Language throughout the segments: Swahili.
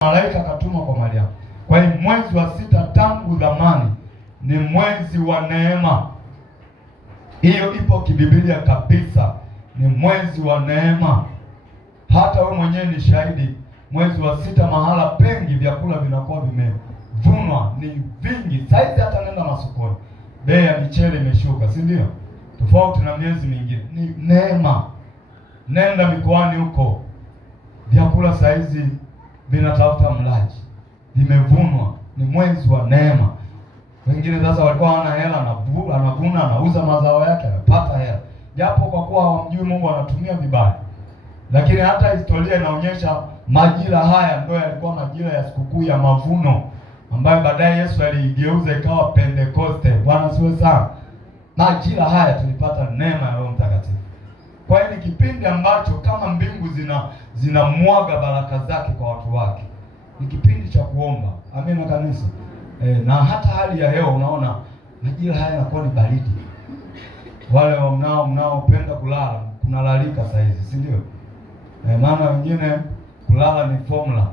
malaika akatumwa kwa Mariamu. Kwa hiyo mwezi wa 6 tangu zamani ni mwezi wa neema. Hiyo ipo kibiblia kabisa, ni mwezi wa neema. Hata wewe mwenyewe ni shahidi. Mwezi wa 6 mahala pengi vyakula vinakuwa vimevunwa, ni vingi. Saizi hata nenda masokoni, bei ya michele imeshuka, si ndio? Tofauti na miezi mingine, ni neema. Nenda mikoani huko, vyakula saizi vinatafuta mlaji, vimevunwa. Ni mwezi wa neema. Wengine sasa walikuwa hana hela, anavuna, anauza mazao yake, anapata hela, japo kwa kuwa hawamjui Mungu anatumia vibaya. Lakini hata historia inaonyesha majira haya ndio yalikuwa majira ya sikukuu ya mavuno, ambayo baadaye Yesu aligeuza ikawa Pentekoste. Bwana asifiwe sana. Majira haya tulipata neema ya Roho Mtakatifu. Kwa hiyo ni kipindi ambacho kama mbingu zinamwaga baraka zake kwa watu wake. Ni kipindi cha kuomba. Amina kanisa. Na hata hali ya hewa unaona majira haya yanakuwa ni baridi. Wale mnaopenda kulala, kunalalika saa hizi, si ndio? Maana wengine kulala ni formula.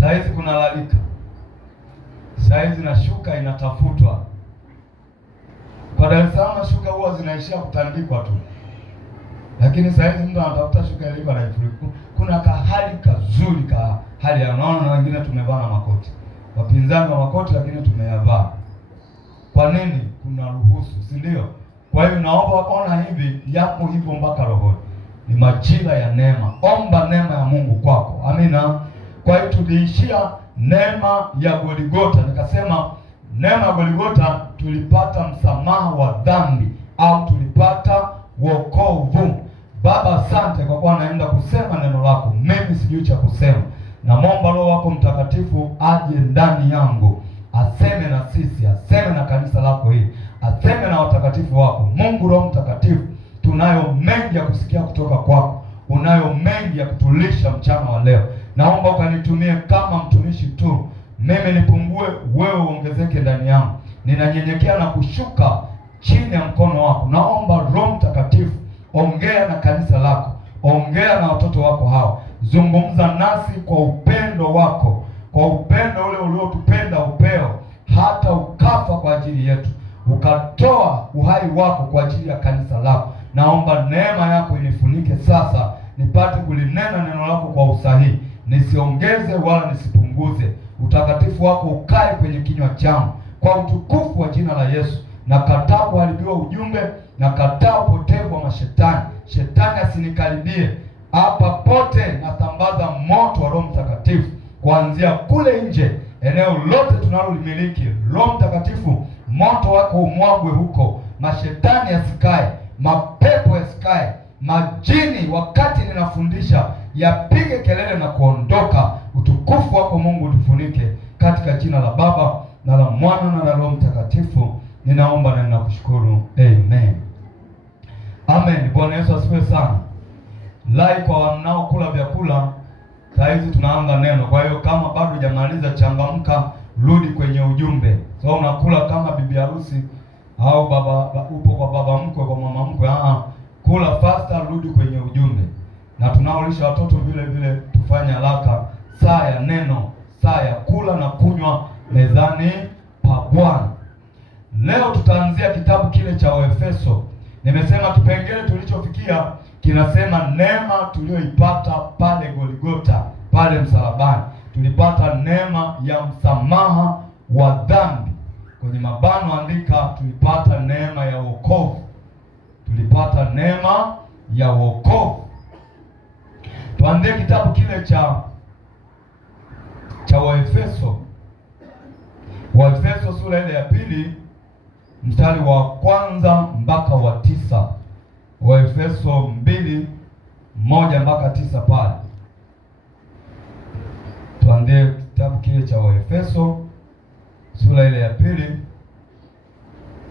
Saa hizi kunalalika. Saa hizi na shuka inatafutwa. Kwa Dar es Salaam shuka huwa zinaishia kutandikwa tu. Lakini saa hizi mtu anatafuta shuka ile na ifuriko. Kuna hali kazuri hali ya unaona, na wengine tumevaa na makoti. Wapinzani wa makoti lakini tumeyavaa. Kwa nini? Kuna ruhusu, si ndio? Kwa hiyo naomba ona hivi yako hivyo mpaka rohoni. Ni majira ya neema. Omba neema ya Mungu kwako. Amina. Kwa hiyo tuliishia neema ya Goligota. Nikasema neema ya Goligota tulipata msamaha wa dhambi au tulipata wokovu. Baba, asante kwa kuwa naenda kusema neno lako. Mimi sijui cha kusema. Na muomba Roho wako Mtakatifu aje ndani yangu. Aseme na sisi, aseme na kanisa lako hili. Aseme na watakatifu wako. Mungu Roho Mtakatifu, tunayo mengi ya kusikia kutoka kwako. Unayo mengi ya kutulisha mchana wa leo. Naomba ukanitumie kama mtumishi tu. Mimi nipungue, wewe uongezeke ndani yangu. Ninanyenyekea na kushuka chini ya mkono wako. Naomba Roho Mtakatifu, ongea na kanisa lako. Ongea na watoto wako hawa. Zungumza nasi kwa upendo wako. Kwa upendo ule uliotupenda upeo hata ukafa kwa ajili yetu. Ukatoa uhai wako kwa ajili ya kanisa lako. Naomba neema yako inifunike sasa, nipate kulinena neno lako kwa usahihi. Nisiongeze wala nisipunguze. Utakatifu wako ukae kwenye kinywa changu. Kwa utukufu wa jina la Yesu. Na kataa kuharibiwa ujumbe, na kataa upotevu wa mashetani. Shetani asinikaribie. Hapa pote natambaza moto wa Roho Mtakatifu. Kuanzia kule nje, eneo lote tunalolimiliki, Roho Mtakatifu, moto wako umwagwe huko. Mashetani yasikae, mapepo yasikae, majini wakati ninafundisha yapige kelele na kuondoka. Utukufu wako Mungu utufunike, katika jina la Baba na la Mwana na la Roho Mtakatifu ninaomba na ninakushukuru. Amen. Amen. Bwana Yesu asifiwe sana. Lai kwa wanaokula vyakula, saa hizi tunaanza neno. Kwa hiyo kama bado hujamaliza, changamka, rudi kwenye ujumbe. So unakula kama bibi harusi au upo kwa baba mkwe, kwa mama mkwe, kula faster, rudi kwenye ujumbe. Na tunaolisha watoto vile vile tufanye haraka. Saa ya neno, saa ya kula na kunywa mezani pa Bwana. Leo tutaanzia kitabu kile cha Waefeso. Nimesema kipengele tulichofikia kinasema neema tuliyoipata pale Goligota, pale msalabani. Tulipata neema ya msamaha wa dhambi. Kwenye mabano andika tulipata neema ya wokovu. Tulipata neema ya wokovu. Tuanzie kitabu kile cha Waefeso. Waefeso sura ile ya 2 mstari wa 1 mpaka wa 9. Waefeso 2:1 mpaka 9 pale. Tuanzie kitabu kile cha Waefeso sura ile ya 2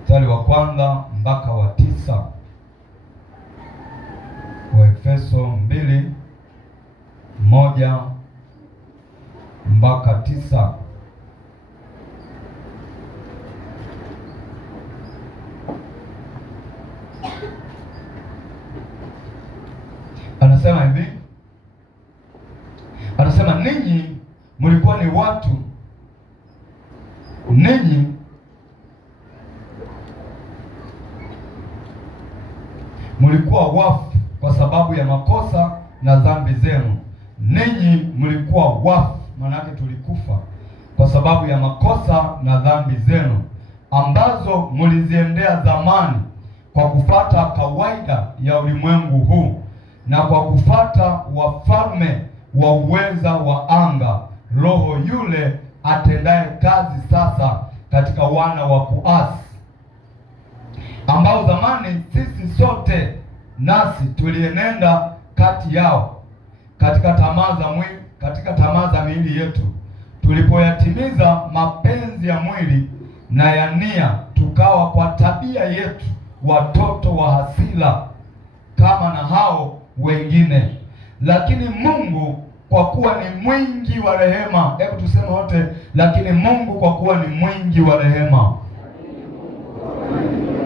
mstari wa 1 mpaka wa 9. Waefeso 2:1 mpaka 9. Anasema hivi. Anasema ninyi mlikuwa ni watu, ninyi mlikuwa wafu kwa sababu ya makosa na dhambi zenu. Ninyi mlikuwa wafu, maana yake tulikufa kwa sababu ya makosa na dhambi zenu, ambazo mliziendea zamani kwa kufuata kawaida ya ulimwengu huu na kwa kufuata wafalme wa uweza wa anga, roho yule atendaye kazi sasa katika wana wa kuasi, ambao zamani sisi sote nasi tulienenda kati yao katika tamaa za miili yetu, tulipoyatimiza mapenzi ya mwili na ya nia, tukawa kwa tabia yetu watoto wa hasira kama na hao wengine. Lakini Mungu kwa kuwa ni mwingi wa rehema, hebu tuseme wote, lakini Mungu kwa kuwa ni mwingi wa rehema.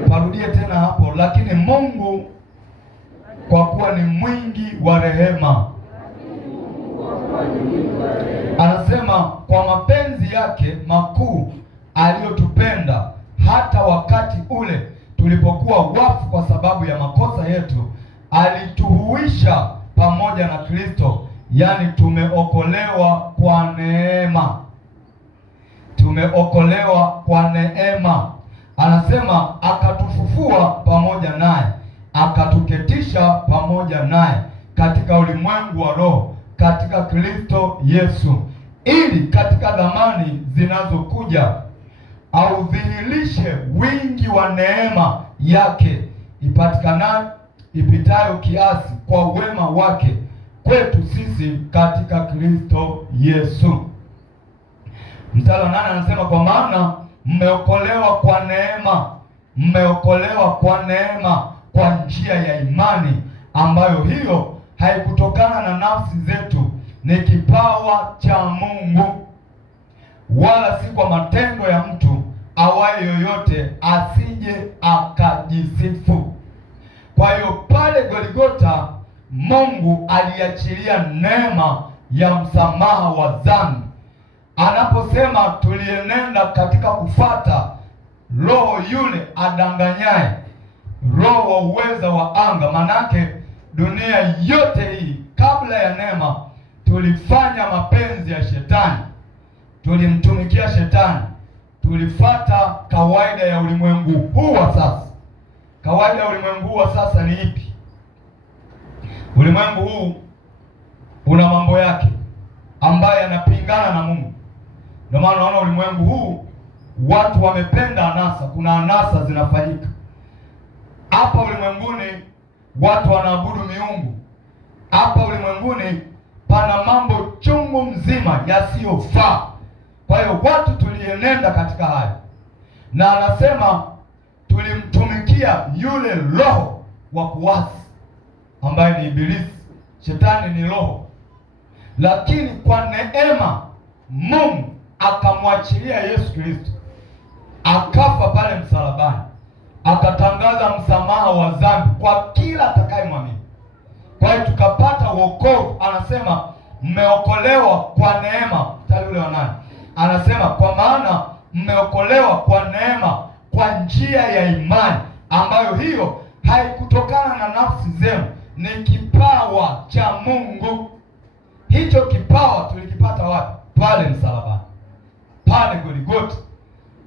Parudie tena hapo, lakini Mungu kwa kuwa ni mwingi wa rehema. Anasema kwa mapenzi yake makuu aliyotupenda, hata wakati ule tulipokuwa wafu kwa sababu ya makosa yetu, alituhuisha pamoja na Kristo. Yaani tumeokolewa kwa neema, tumeokolewa kwa neema. Anasema akatufufua pamoja naye, akatuketisha pamoja naye katika ulimwengu wa roho katika Kristo Yesu, ili katika dhamani zinazokuja audhihirishe wingi wa neema yake ipitayo kiasi kwa wema wake kwetu sisi katika Kristo Yesu. Mstari wa 8 anasema kwa maana mmeokolewa kwa neema, mmeokolewa kwa neema kwa njia ya imani, ambayo hiyo haikutokana na nafsi zetu, ni kipawa cha Mungu, wala si kwa matendo ya mtu awaye yoyote, asije akajisifu. Kwa hiyo pale Golgotha Mungu aliachilia neema ya msamaha wa dhambi. Anaposema tulienenda katika kufata roho yule adanganyaye, roho wa uweza wa anga. Manake dunia yote hii kabla ya neema tulifanya mapenzi ya shetani, tulimtumikia shetani, tulifata kawaida ya ulimwengu huu wa sasa. Kawaida ya ulimwengu huu wa sasa ni ipi? Ulimwengu huu una mambo yake ambayo yanapingana na Mungu. Ndio maana unaona ulimwengu huu watu wamependa anasa. Kuna anasa zinafanyika hapa ulimwenguni, watu wanaabudu miungu hapa ulimwenguni, pana mambo chungu mzima yasiyofaa. Kwa hiyo watu tulienenda katika haya, na anasema tulimtumikia yule roho wa kuasi ambaye ni Ibilisi. Shetani ni roho, lakini kwa neema Mungu akamwachilia Yesu Kristo, akafa pale msalabani, akatangaza msamaha wa dhambi kwa kila atakayemwamini. Kwa hiyo tukapata wokovu. Anasema mmeokolewa kwa neema. Mstari ule wa 8 anasema kwa maana mmeokolewa kwa neema kwa njia ya imani, ambayo hiyo haikutokana na nafsi zenu, ni kipawa cha Mungu. Hicho kipawa tulikipata wapi? Pale msalabani, pale Golgotha,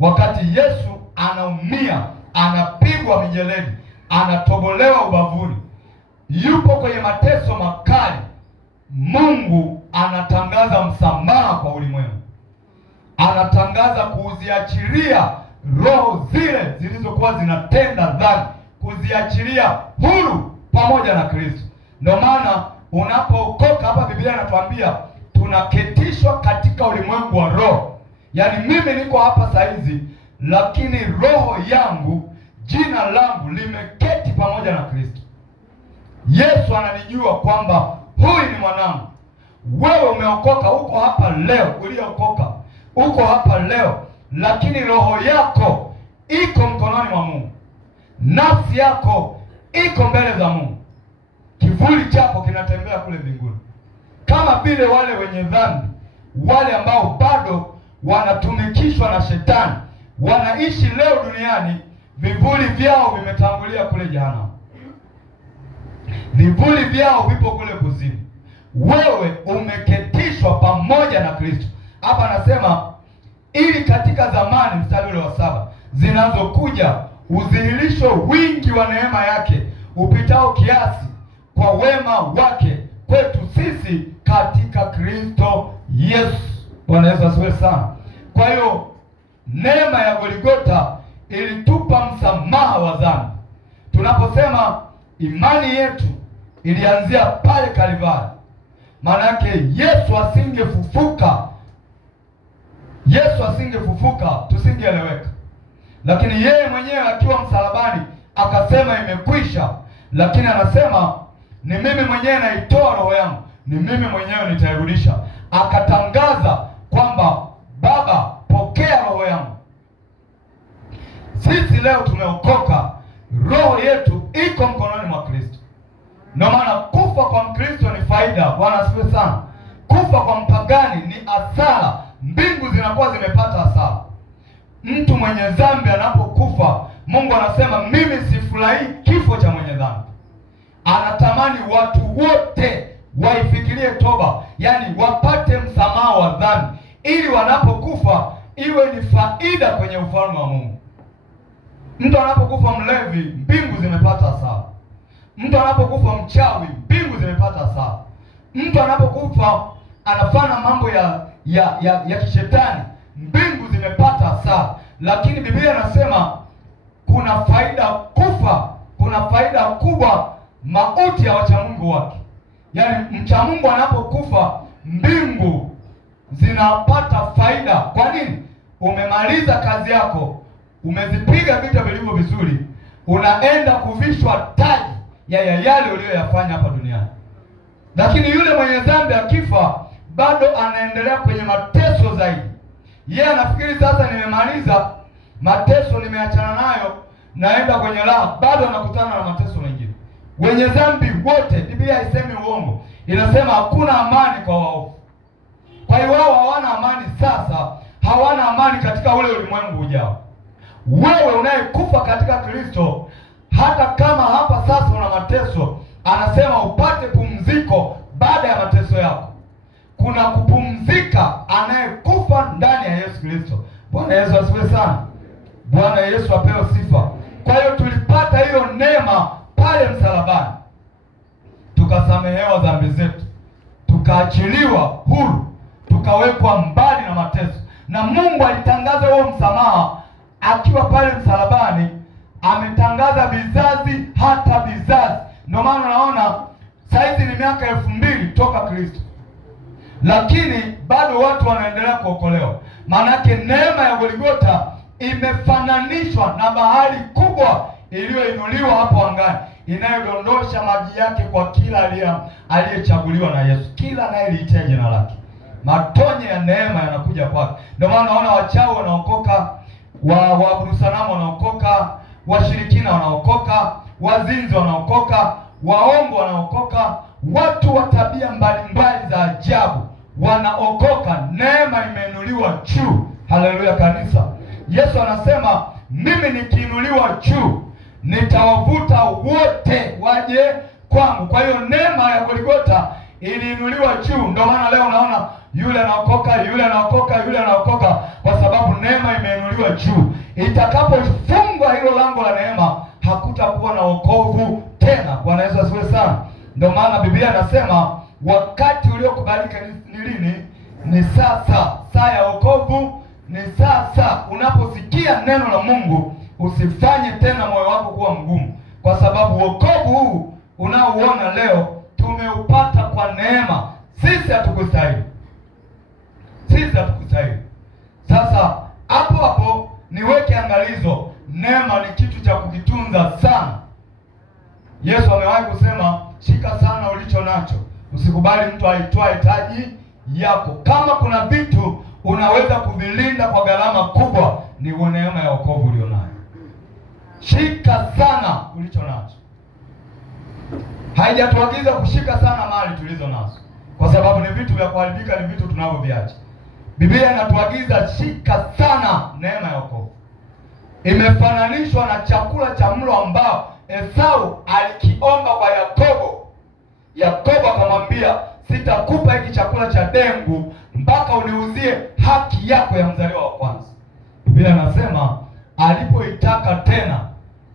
wakati Yesu anaumia, anapigwa mijeledi, anatobolewa ubavuni, yupo kwenye mateso makali. Mungu anatangaza msamaha kwa ulimwengu, anatangaza kuziachilia roho zile zilizokuwa zinatenda dhambi, kuziachilia huru pamoja na Kristo. Ndio maana unapookoka hapa, Biblia inatuambia tunaketishwa katika ulimwengu wa roho. Yaani mimi niko hapa saa hizi, lakini roho yangu, jina langu limeketi pamoja na Kristo. Yesu ananijua kwamba huyu ni mwanangu. Wewe umeokoka, uko hapa leo, uliokoka uko hapa leo, lakini roho yako iko mkononi mwa Mungu, nafsi yako iko mbele za Mungu, kivuli chako kinatembea kule mbinguni. kama vile wale wenye dhambi, wale ambao bado wanatumikishwa na shetani, wanaishi leo duniani, vivuli vyao vimetangulia kule jehanamu, vivuli vyao vipo kule kuzimu. Wewe umeketishwa pamoja na Kristo. Hapa anasema ili katika zamani, mstari ule wa 7, zinazokuja udhihirisho wingi wa neema yake upitao kiasi kwa wema wake kwetu sisi katika Kristo Yesu. Bwana Yesu asifiwe sana. Kwa hiyo neema ya Golgotha ilitupa msamaha wa dhambi. Tunaposema imani yetu ilianzia pale Kalvari, maana yake Yesu asingefufuka tusingeeleweka, lakini yeye mwenyewe akiwa msalabani akasema imekwisha. Lakini anasema ni mimi mwenyewe naitoa roho yangu, ni mimi mwenyewe nitairudisha. Akatangaza kwamba Baba, pokea roho yangu. Sisi leo tumeokoka, roho yetu iko mkononi mwa Kristo. Ndio maana kufa kwa Mkristo ni faida. Bwana asifiwe sana. Kufa kwa mpagani ni hasara, mbingu zinakuwa zimepata hasara. Mtu mwenye dhambi anapokufa, Mungu anasema mimi sifurahi kifo cha mwenye dhambi. Anatamani watu wote waifikirie toba, yaani wapate msamaha wa dhambi, ili wanapokufa iwe ni faida kwenye ufalme wa Mungu. Mtu anapokufa mlevi, mbingu zimepata hasara. Mtu anapokufa mchawi, mbingu zimepata hasara. Mtu anapokufa anafanya mambo ya kishetani, mbingu zimepata hasara. Lakini Biblia inasema kuna faida kufa, kuna faida kubwa mauti ya wachamungu wake. Yaani mchamungu anapokufa, mbingu zinapata faida. Kwa nini? Umemaliza kazi yako, umezipiga vita vilivyo vizuri, unaenda kuvishwa taji ya yale uliyoyafanya hapa duniani. Lakini yule mwenye dhambi akifa, bado anaendelea kwenye mateso zaidi. Yeye anafikiri sasa nimemaliza mateso, nimeachana nayo, naenda kwenye raha, bado anakutana na mateso mengine. Wenye dhambi wote, Biblia haisemi uongo, inasema hakuna amani kwa waovu. Kwa hiyo wao hawana amani sasa, hawana amani katika ule ulimwengu ujao. Wewe unayekufa katika Kristo, hata kama hapa sasa una mateso, anasema upate pumziko baada ya mateso yako. Kuna kupumzika anayekufa ndani ya Yesu Kristo. Bwana Yesu asifiwe sana. Bwana Yesu apewe sifa. Kwa hiyo tulipata hiyo neema pale msalabani, tukasamehewa dhambi zetu, tukaachiliwa huru, tukawekwa mbali na mateso. Na Mungu alitangaza huo msamaha akiwa pale msalabani, ametangaza vizazi hata vizazi. Ndio maana unaona saizi ni miaka 2000 toka Kristo, lakini bado watu wanaendelea kuokolewa. Maana yake neema ya Golgotha imefananishwa na bahari kubwa iliyoinuliwa hapo angani, inayodondosha maji yake kwa kila aliyechaguliwa na Yesu, kila anayeliitia jina lake. Matonye ya neema yanakuja kwake. Ndio maana unaona wachawi wanaokoka, waabudu sanamu wanaokoka, washirikina wanaokoka, wazinzi wanaokoka, waongo wanaokoka, watu wa tabia mbalimbali za ajabu wanaokoka. Neema imeinuliwa juu. Haleluya kanisa. Yesu anasema mimi nikiinuliwa juu, nitawavuta wote waje kwangu. Kwa hiyo neema ya Golgotha iliinuliwa juu. Ndio maana leo unaona yule anaokoka, yule anaokoka, yule anaokoka, kwa sababu neema imeinuliwa juu. Itakapofungwa hilo lango la neema, hakutakuwa na wokovu tena. Bwana Yesu asifiwe sana. Ndio maana Biblia inasema wakati uliokubalika ni lini? Ni sasa. Saa ya wokovu ni sasa. Unaposikia neno la Mungu, usifanye tena moyo wako kuwa mgumu, kwa sababu wokovu huu unaouona leo tumeupata kwa neema. Sisi hatukustahili, sisi hatukustahili. Sasa hapo niweke angalizo, neema ni kitu cha kukitunza sana. Yesu amewahi kusema shika sana ulicho nacho, usikubali mtu aitwae taji yako. Kama kuna vitu unaweza kuvilinda kwa gharama kubwa, ni neema ya wokovu ulionayo. Shika sana ulicho nacho. Haijatuagiza kushika sana mali tulizo nazo, kwa sababu ni vitu vya kuharibika, ni vitu tunavyoviacha. Biblia inatuagiza shika sana neema ya wokovu. Imefananishwa na chakula cha mlo ambao Esau alikiomba kwa Yakobo. Yakobo akamwambia, sitakupa hiki chakula cha dengu mpaka uniuzie haki yako ya mzaliwa wa kwanza. Biblia inasema alipoitaka tena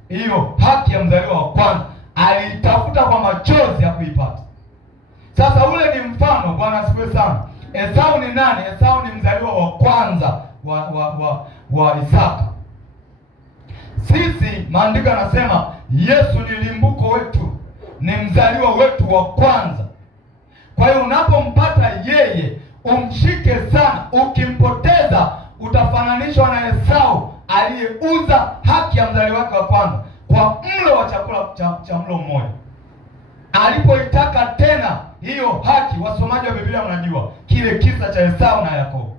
hiyo haki ya mzaliwa wa kwanza, aliitafuta kwa machozi ya kuipata. Sasa ule ni mfano. Bwana asifiwe sana. Esau ni nani? Esau ni mzaliwa wa kwanza wa Isaka. Sisi maandiko yanasema Yesu ni limbuko wetu, ni mzaliwa wetu wa kwanza. Kwa hiyo unapompata yeye umshike sana. Ukimpoteza utafananishwa na Esau aliyeuza haki ya mzaliwa wake wa kwanza kwa mlo wa chakula cha mlo mmoja. Alipoitaka tena hiyo haki, wasomaji wa Biblia mnajua kile kisa cha Esau na Yakobo.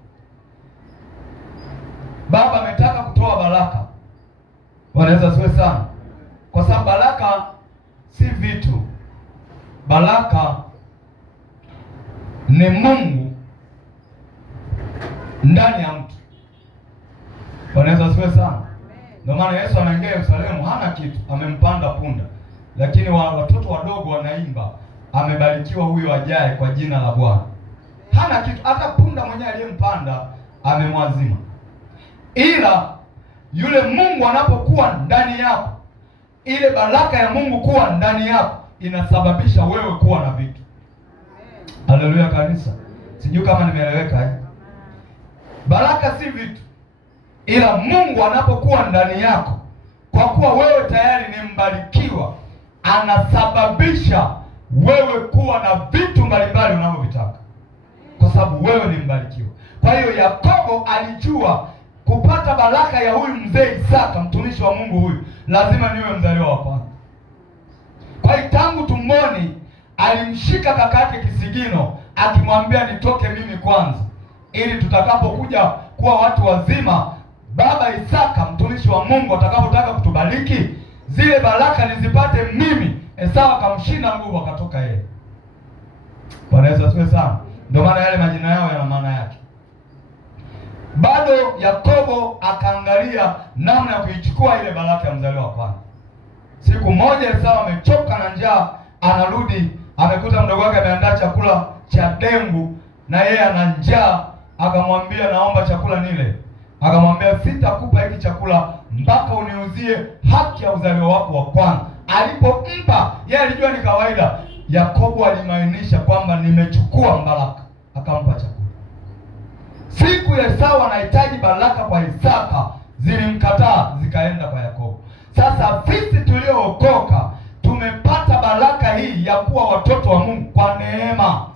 Baba ametaka kutoa baraka. Wanaweza siwe sana, kwa sababu baraka si vitu. Baraka ni Mungu ndani ya mtu. Wanaweza siwe sana. Ndio maana Yesu anaingia Yerusalemu hana kitu, amempanda punda, lakini watoto wadogo wanaimba, amebarikiwa huyo ajaye kwa jina la Bwana. Hana kitu, hata punda mwenyewe aliyempanda amemwazima. Ila yule Mungu anapokuwa ndani yako, ile baraka ya Mungu kuwa ndani yako inasababisha wewe kuwa na vitu. Haleluya kanisa. Sijui kama nimeeleweka. Baraka si vitu, ila Mungu anapokuwa ndani yako, kwa kuwa wewe tayari ni mbarikiwa, anasababisha wewe kuwa na vitu mbalimbali unavyovitaka, kwa sababu wewe ni mbarikiwa. Kwa hiyo Yakobo alijua kupata baraka ya huyu mzee Isaka, mtumishi wa Mungu huyu, lazima niwe mzaliwa wa kwanza. Kwa hiyo tangu tumboni alimshika kaka yake kisigino, akimwambia nitoke mimi kwanza, ili tutakapokuja kuwa watu wazima, baba Isaka mtumishi wa Mungu atakapotaka kutubariki, zile baraka nizipate mimi. Esau akamshinda nguvu, akatoka yeye. Bwana Yesu asifiwe sana. Ndio maana yale majina yao yana maana yake. Bado Yakobo akaangalia namna ya kuichukua ile baraka ya mzaliwa wa kwanza. Siku moja Esau amechoka na njaa, anarudi, amekuta mdogo wake ameandaa chakula cha dengu na yeye ana njaa. Akamwambia, naomba chakula nile. Akamwambia, sitakupa hiki chakula mpaka uniuzie haki ya uzaliwa wako wa kwanza. Alipompa, yeye alijua ni kawaida. Yakobo alimaanisha kwamba nimechukua baraka, akampa chakula. Siku ya Esau anahitaji baraka kwa Isaka, zilimkataa, zikaenda kwa Yakobo. Sasa sisi tuliookoka tumepata baraka hii ya kuwa watoto wa Mungu kwa neema.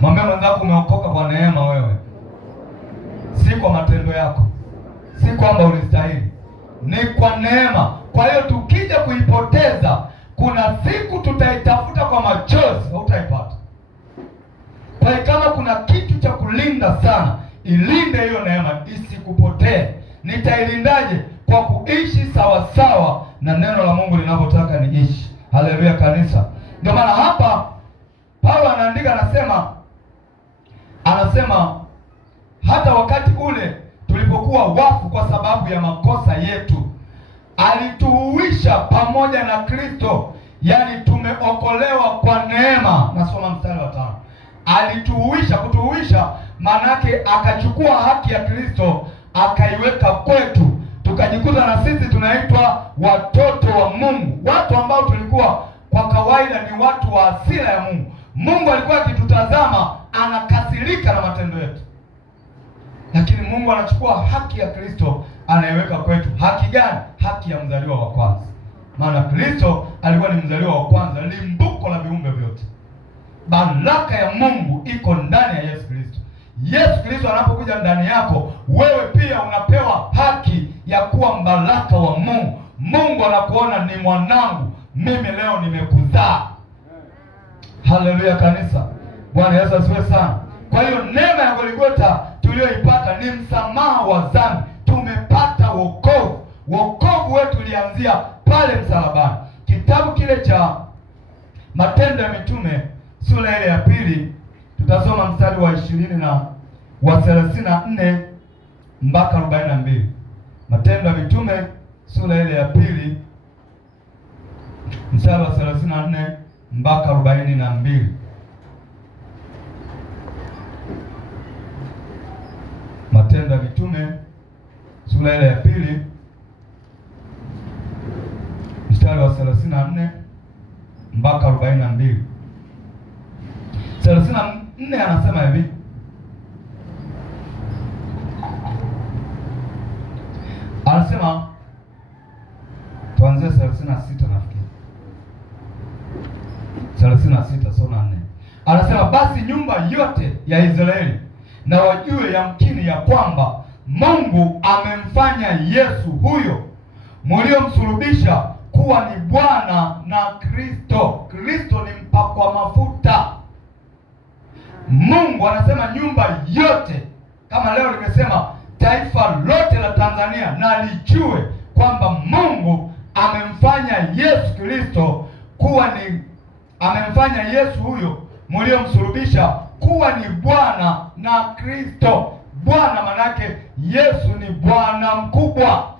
Mwambie mwenzako umeokoka kwa neema wewe, si kwa matendo yako, si kwamba ulistahili, ni kwa neema. Kwa hiyo tukija kuipoteza, kuna siku tutaitafuta kwa machozi, hautaipata. Kwa hiyo kama kuna kitu cha kulinda sana, ilinde hiyo neema isikupotee. Nitailindaje? Kwa kuishi sawa sawa na neno la Mungu linavyotaka niishi. Haleluya kanisa. Ndio maana hapa Paulo anaandika, anasema hata wakati ule tulipokuwa wafu kwa sababu ya makosa yetu, alituhuisha pamoja na Kristo. Yaani tumeokolewa kwa neema. Nasoma mstari wa 5. Alituhuisha. Kutuhuisha maana yake akachukua haki ya Kristo akaiweka kwetu, tukajikuta na sisi tunaitwa watoto wa Mungu. Watu ambao tulikuwa kwa kawaida ni watu wa hasira ya Mungu. Mungu alikuwa akitutazama anakasirika na matendo yetu, lakini Mungu anachukua haki ya Kristo anaiweka kwetu. Haki gani? Haki ya mzaliwa wa kwanza. Maana Kristo alikuwa ni mzaliwa wa kwanza, limbuko la viumbe vyote. Baraka ya Mungu iko ndani ya Yesu Kristo. Yesu Kristo anapokuja ndani yako, wewe pia unapewa haki ya kuwa mbaraka wa Mungu. Mungu anakuona ni mwanangu, mimi leo nimekuzaa. Haleluya kanisa. Bwana Yesu asifiwe sana. Kwa hiyo neema ya Golgotha tuliyoipata ni msamaha wa dhambi. Tumepata wokovu. Wokovu wetu ulianzia pale msalabani. Kitabu kile cha Matendo ya Mitume sura ile ya pili, tutasoma mstari wa 20 na wa 34 mpaka 42. Matendo ya Mitume sura ile ya pili mstari wa 34 mpaka 42. Matendo ya Mitume sura ile ya pili mstari wa 34 mpaka 42. 34 anasema hivi: anasema, tuanzie 36 nafikiri. 36 sura 4. Anasema, basi nyumba yote ya Israeli na wajue yamkini ya kwamba Mungu amemfanya Yesu huyo mliomsulubisha kuwa ni Bwana na Kristo. Kristo ni mpakwa mafuta. Mungu anasema nyumba yote, kama leo nimesema taifa lote la Tanzania na lijue kwamba Mungu amemfanya Yesu Kristo kuwa ni, amemfanya Yesu huyo mliomsulubisha kuwa ni Bwana na Kristo. Bwana manake Yesu ni Bwana mkubwa,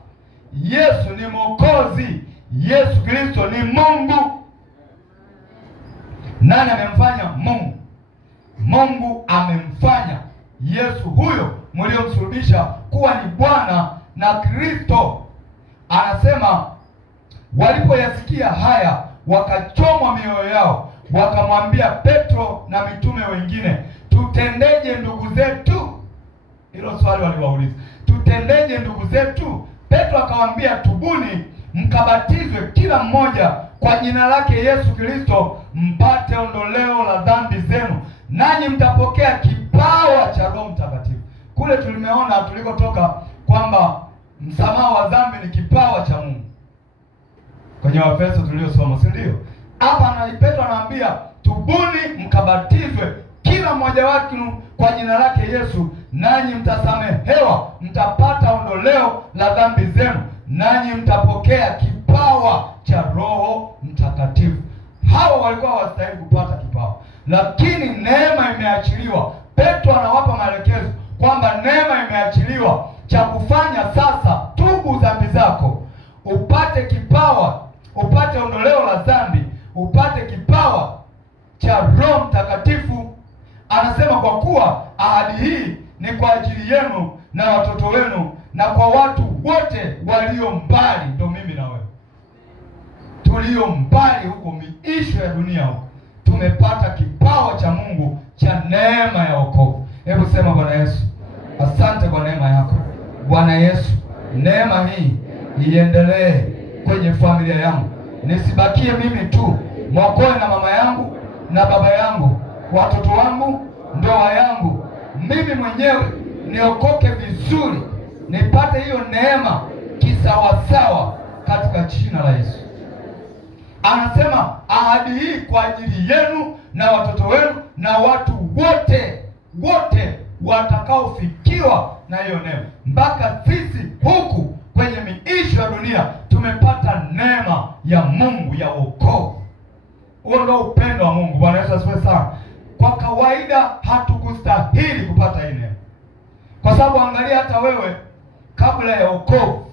Yesu ni Mwokozi, Yesu Kristo ni Mungu. Nani amemfanya? Mungu. Mungu amemfanya Yesu huyo mliomsulubisha kuwa ni Bwana na Kristo. Anasema walipoyasikia haya wakachomwa mioyo yao, wakamwambia Petro na mitume wengine, tutendeje ndugu zetu? Hilo swali waliwauliza, tutendeje ndugu zetu? Petro akawaambia, tubuni mkabatizwe kila mmoja kwa jina lake Yesu Kristo mpate ondoleo la dhambi zenu, nanyi mtapokea kipawa cha Roho Mtakatifu. Kule tulimeona tulikotoka kwamba msamaha wa dhambi ni kipawa cha Mungu kwenye Waefeso tuliosoma, si ndio? Hapa na Petro anawaambia tubuni mkabatizwe kila mmoja wenu kwa jina lake Yesu, nanyi mtasamehewa, mtapata ondoleo la dhambi zenu, nanyi mtapokea kipawa cha Roho Mtakatifu. Hawa walikuwa wastahili kupata kipawa, lakini neema imeachiliwa. Petro anawapa maelekezo kwamba neema imeachiliwa. Cha kufanya sasa, tubu dhambi zako, upate kipawa, upate ondoleo la dhambi, upate kipawa cha Roho Mtakatifu. Anasema kwa kuwa ahadi hii ni kwa ajili yenu na watoto wenu na kwa watu wote walio mbali. Ndio mimi na wewe tulio mbali huko miisho ya dunia huko, tumepata kipawa cha Mungu cha neema ya wokovu. Hebu sema, Bwana Yesu, asante kwa neema yako. Bwana Yesu, neema hii iendelee kwenye familia yangu, nisibakie mimi tu. Mwokoe na mama yangu na baba yangu, watoto wangu, ndoa yangu, mimi mwenyewe niokoke vizuri, nipate hiyo neema kisawasawa katika jina la Yesu. Anasema ahadi hii kwa ajili yenu na watoto wenu na watu wote watakaofikiwa na hiyo neema. Mpaka sisi huku kwenye miisho ya dunia tumepata neema ya Mungu ya wokovu. Huo ndio upendo wa Mungu. Bwana Yesu asifiwe sana. Kwa kawaida hatukustahili kupata hii neema, kwa sababu angalia, hata wewe kabla ya wokovu,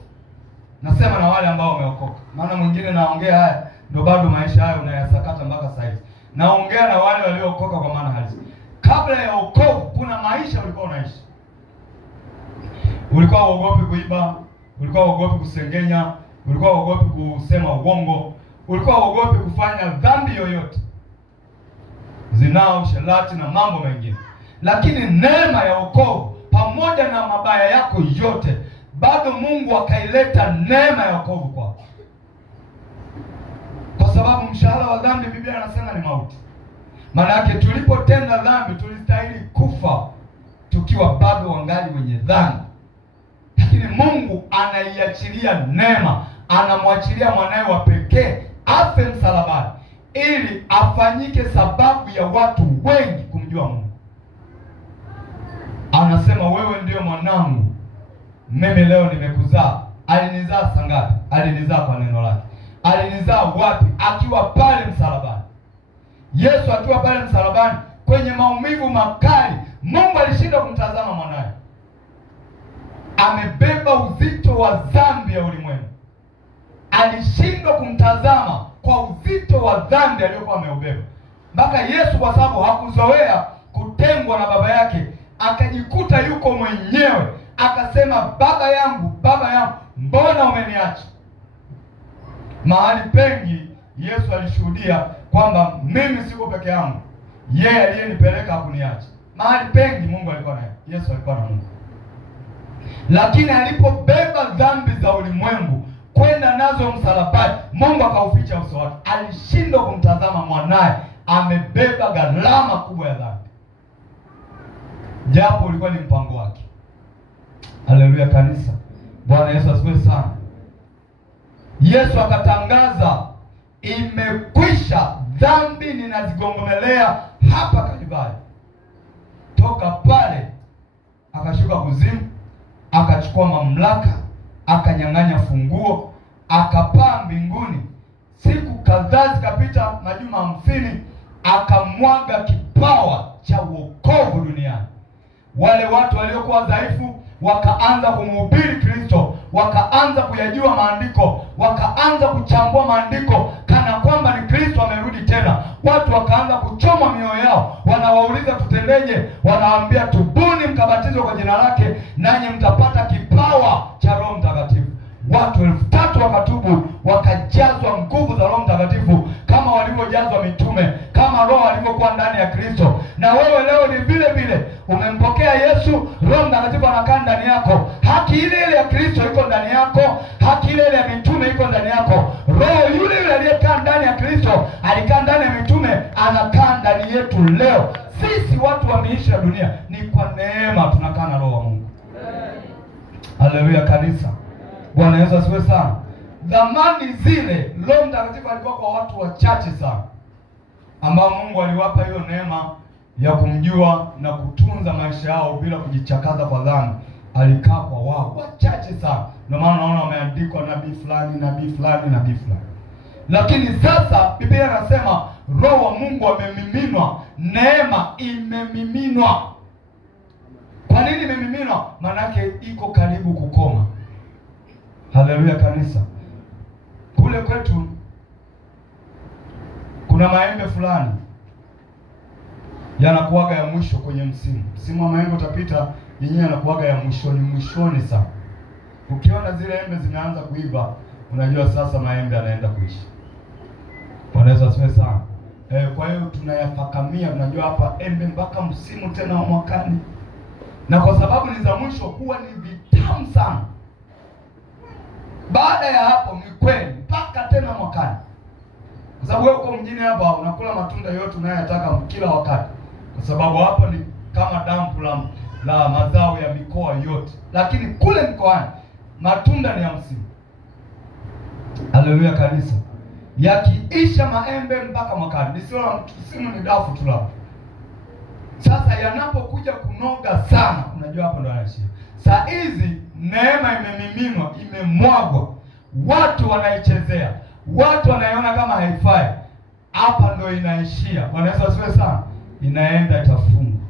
nasema na wale ambao wameokoka, maana mwingine naongea haya ndio bado maisha hayo unayasakata mpaka sasa hivi. Naongea na wale waliookoka kwa maana halisi. Kabla ya wokovu kuna maisha ulikuwa unaishi. Ulikuwa uogopi kuiba, ulikuwa uogopi kusengenya, ulikuwa uogopi kusema uongo, ulikuwa uogopi kufanya dhambi yoyote, zinao, sherati na mambo mengine. Lakini neema ya wokovu, pamoja na mabaya yako yote, bado Mungu akaileta neema ya wokovu kwako. Kwa sababu mshahara wa dhambi, Biblia anasema ni mauti. Maana yake tulipotenda dhambi tulistahili kufa tukiwa bado wangali wenye dhambi. Lakini Mungu anaiachilia neema, anamwachilia mwanae wa pekee afe msalabani ili afanyike sababu ya watu wengi kumjua Mungu. Anasema wewe ndio mwanangu, mimi leo nimekuzaa. Alinizaa saa ngapi? Alinizaa kwa neno lake. Alinizaa wapi? Akiwa pale msalabani. Yesu akiwa pale msalabani kwenye maumivu makali, Mungu alishindwa kumtazama mwanaye. Amebeba uzito wa dhambi ya ulimwengu, alishindwa kumtazama kwa uzito wa dhambi aliyokuwa ameubeba. Mpaka Yesu kwa sababu hakuzoea kutengwa na baba yake, akajikuta yuko mwenyewe, akasema, baba yangu, baba yangu, mbona umeniacha? Mahali pengi Yesu alishuhudia kwamba mimi siko peke yangu, yeye aliyenipeleka hakuniacha. Mahali pengi Mungu alikuwa naye, Yesu alikuwa na Mungu. Lakini alipobeba dhambi za ulimwengu kwenda nazo msalabani, Mungu akauficha uso wake. Alishindwa kumtazama mwanaye amebeba gharama kubwa ya dhambi, japo ulikuwa ni mpango wake. Haleluya kanisa. Bwana Yesu asifiwe sana. Yesu akatangaza, imekwisha, dhambi ninazigongomelea hapa Kalvari. Toka pale akashuka kuzimu, akachukua mamlaka, akanyang'anya funguo, akapaa mbinguni. Siku kadhaa zikapita, majuma 50, akamwaga kipawa cha wokovu duniani. Wale watu waliokuwa dhaifu wakaanza kumhubiri Kristo, wakaanza kuyajua maandiko, wakaanza kuchambua maandiko kana kwamba ni Kristo amerudi tena. Watu wakaanza kuchoma mioyo yao, wanawauliza tutendeje? Wanawaambia, tubuni mkabatizwe kwa jina lake, nanyi mtapata kipawa cha Roho Mtakatifu. Watu 3,000 wakatubu, wakajazwa nguvu za Roho Mtakatifu kama walivyojazwa mitume, kama Roho alivyokuwa ndani ya Kristo. Na wewe leo ni vile vile, umempokea Yesu, Roho Mtakatifu anakaa ndani yako. Haki ile ile ya Kristo iko ndani yako, haki ile ile ya mitume iko ndani yako. Roho yule yule aliyekaa ndani ya Kristo, alikaa ndani ya mitume, anakaa ndani yetu leo. Sisi watu wa miisho ya dunia, ni kwa neema tunakaa na Roho wa Mungu. Haleluya kanisa. Bwana Yesu asifiwe sana. Zamani zile Roho Mtakatifu alikuwa kwa watu wachache sana, ambao Mungu aliwapa hiyo neema ya kumjua na kutunza maisha yao bila kujichakaza kwa dhambi. Alikaa kwa wao wachache sana. Ndio maana unaona wameandikwa nabii fulani, nabii fulani, nabii fulani. Lakini sasa Biblia inasema Roho wa Mungu amemiminwa, neema imemiminwa. Kwa nini imemiminwa? Maana yake iko karibu kukoma. Haleluya kanisa. Kule kwetu kuna maembe fulani yanakuwaga ya mwisho kwenye msimu. Msimu wa maembe utapita, yenyewe yanakuwaga ya mwishoni sana. Ukiona zile embe zimeanza kuiva, unajua sasa maembe yanaenda kuisha. Bwana Yesu asifiwe sana. Kwa hiyo tunayafakamia, tunajua hapa embe mpaka msimu tena wa mwakani. Na kwa sababu ni za mwisho, huwa ni vitamu sana. Baada ya hapo ni kweli mpaka tena mwakani. Kwa sababu wewe uko mjini hapa unakula matunda yote unayotaka kila wakati. Kwa sababu hapa ni kama dampu la mazao ya mikoa yote. Lakini kule mkoani matunda ni ya msimu. Haleluya kanisa. Yakiisha maembe mpaka mwakani. Nisio msimu ni dafu tu hapo. Sasa yanapokuja kunoga sana, unajua hapo ndo anaishia. Saa hizi neema imemiminwa, imemwagwa. Watu wanaichezea. Watu wanaiona kama haifai. Hapa ndo inaishia. Bwana Yesu asifiwe sana. Inaenda itafungwa.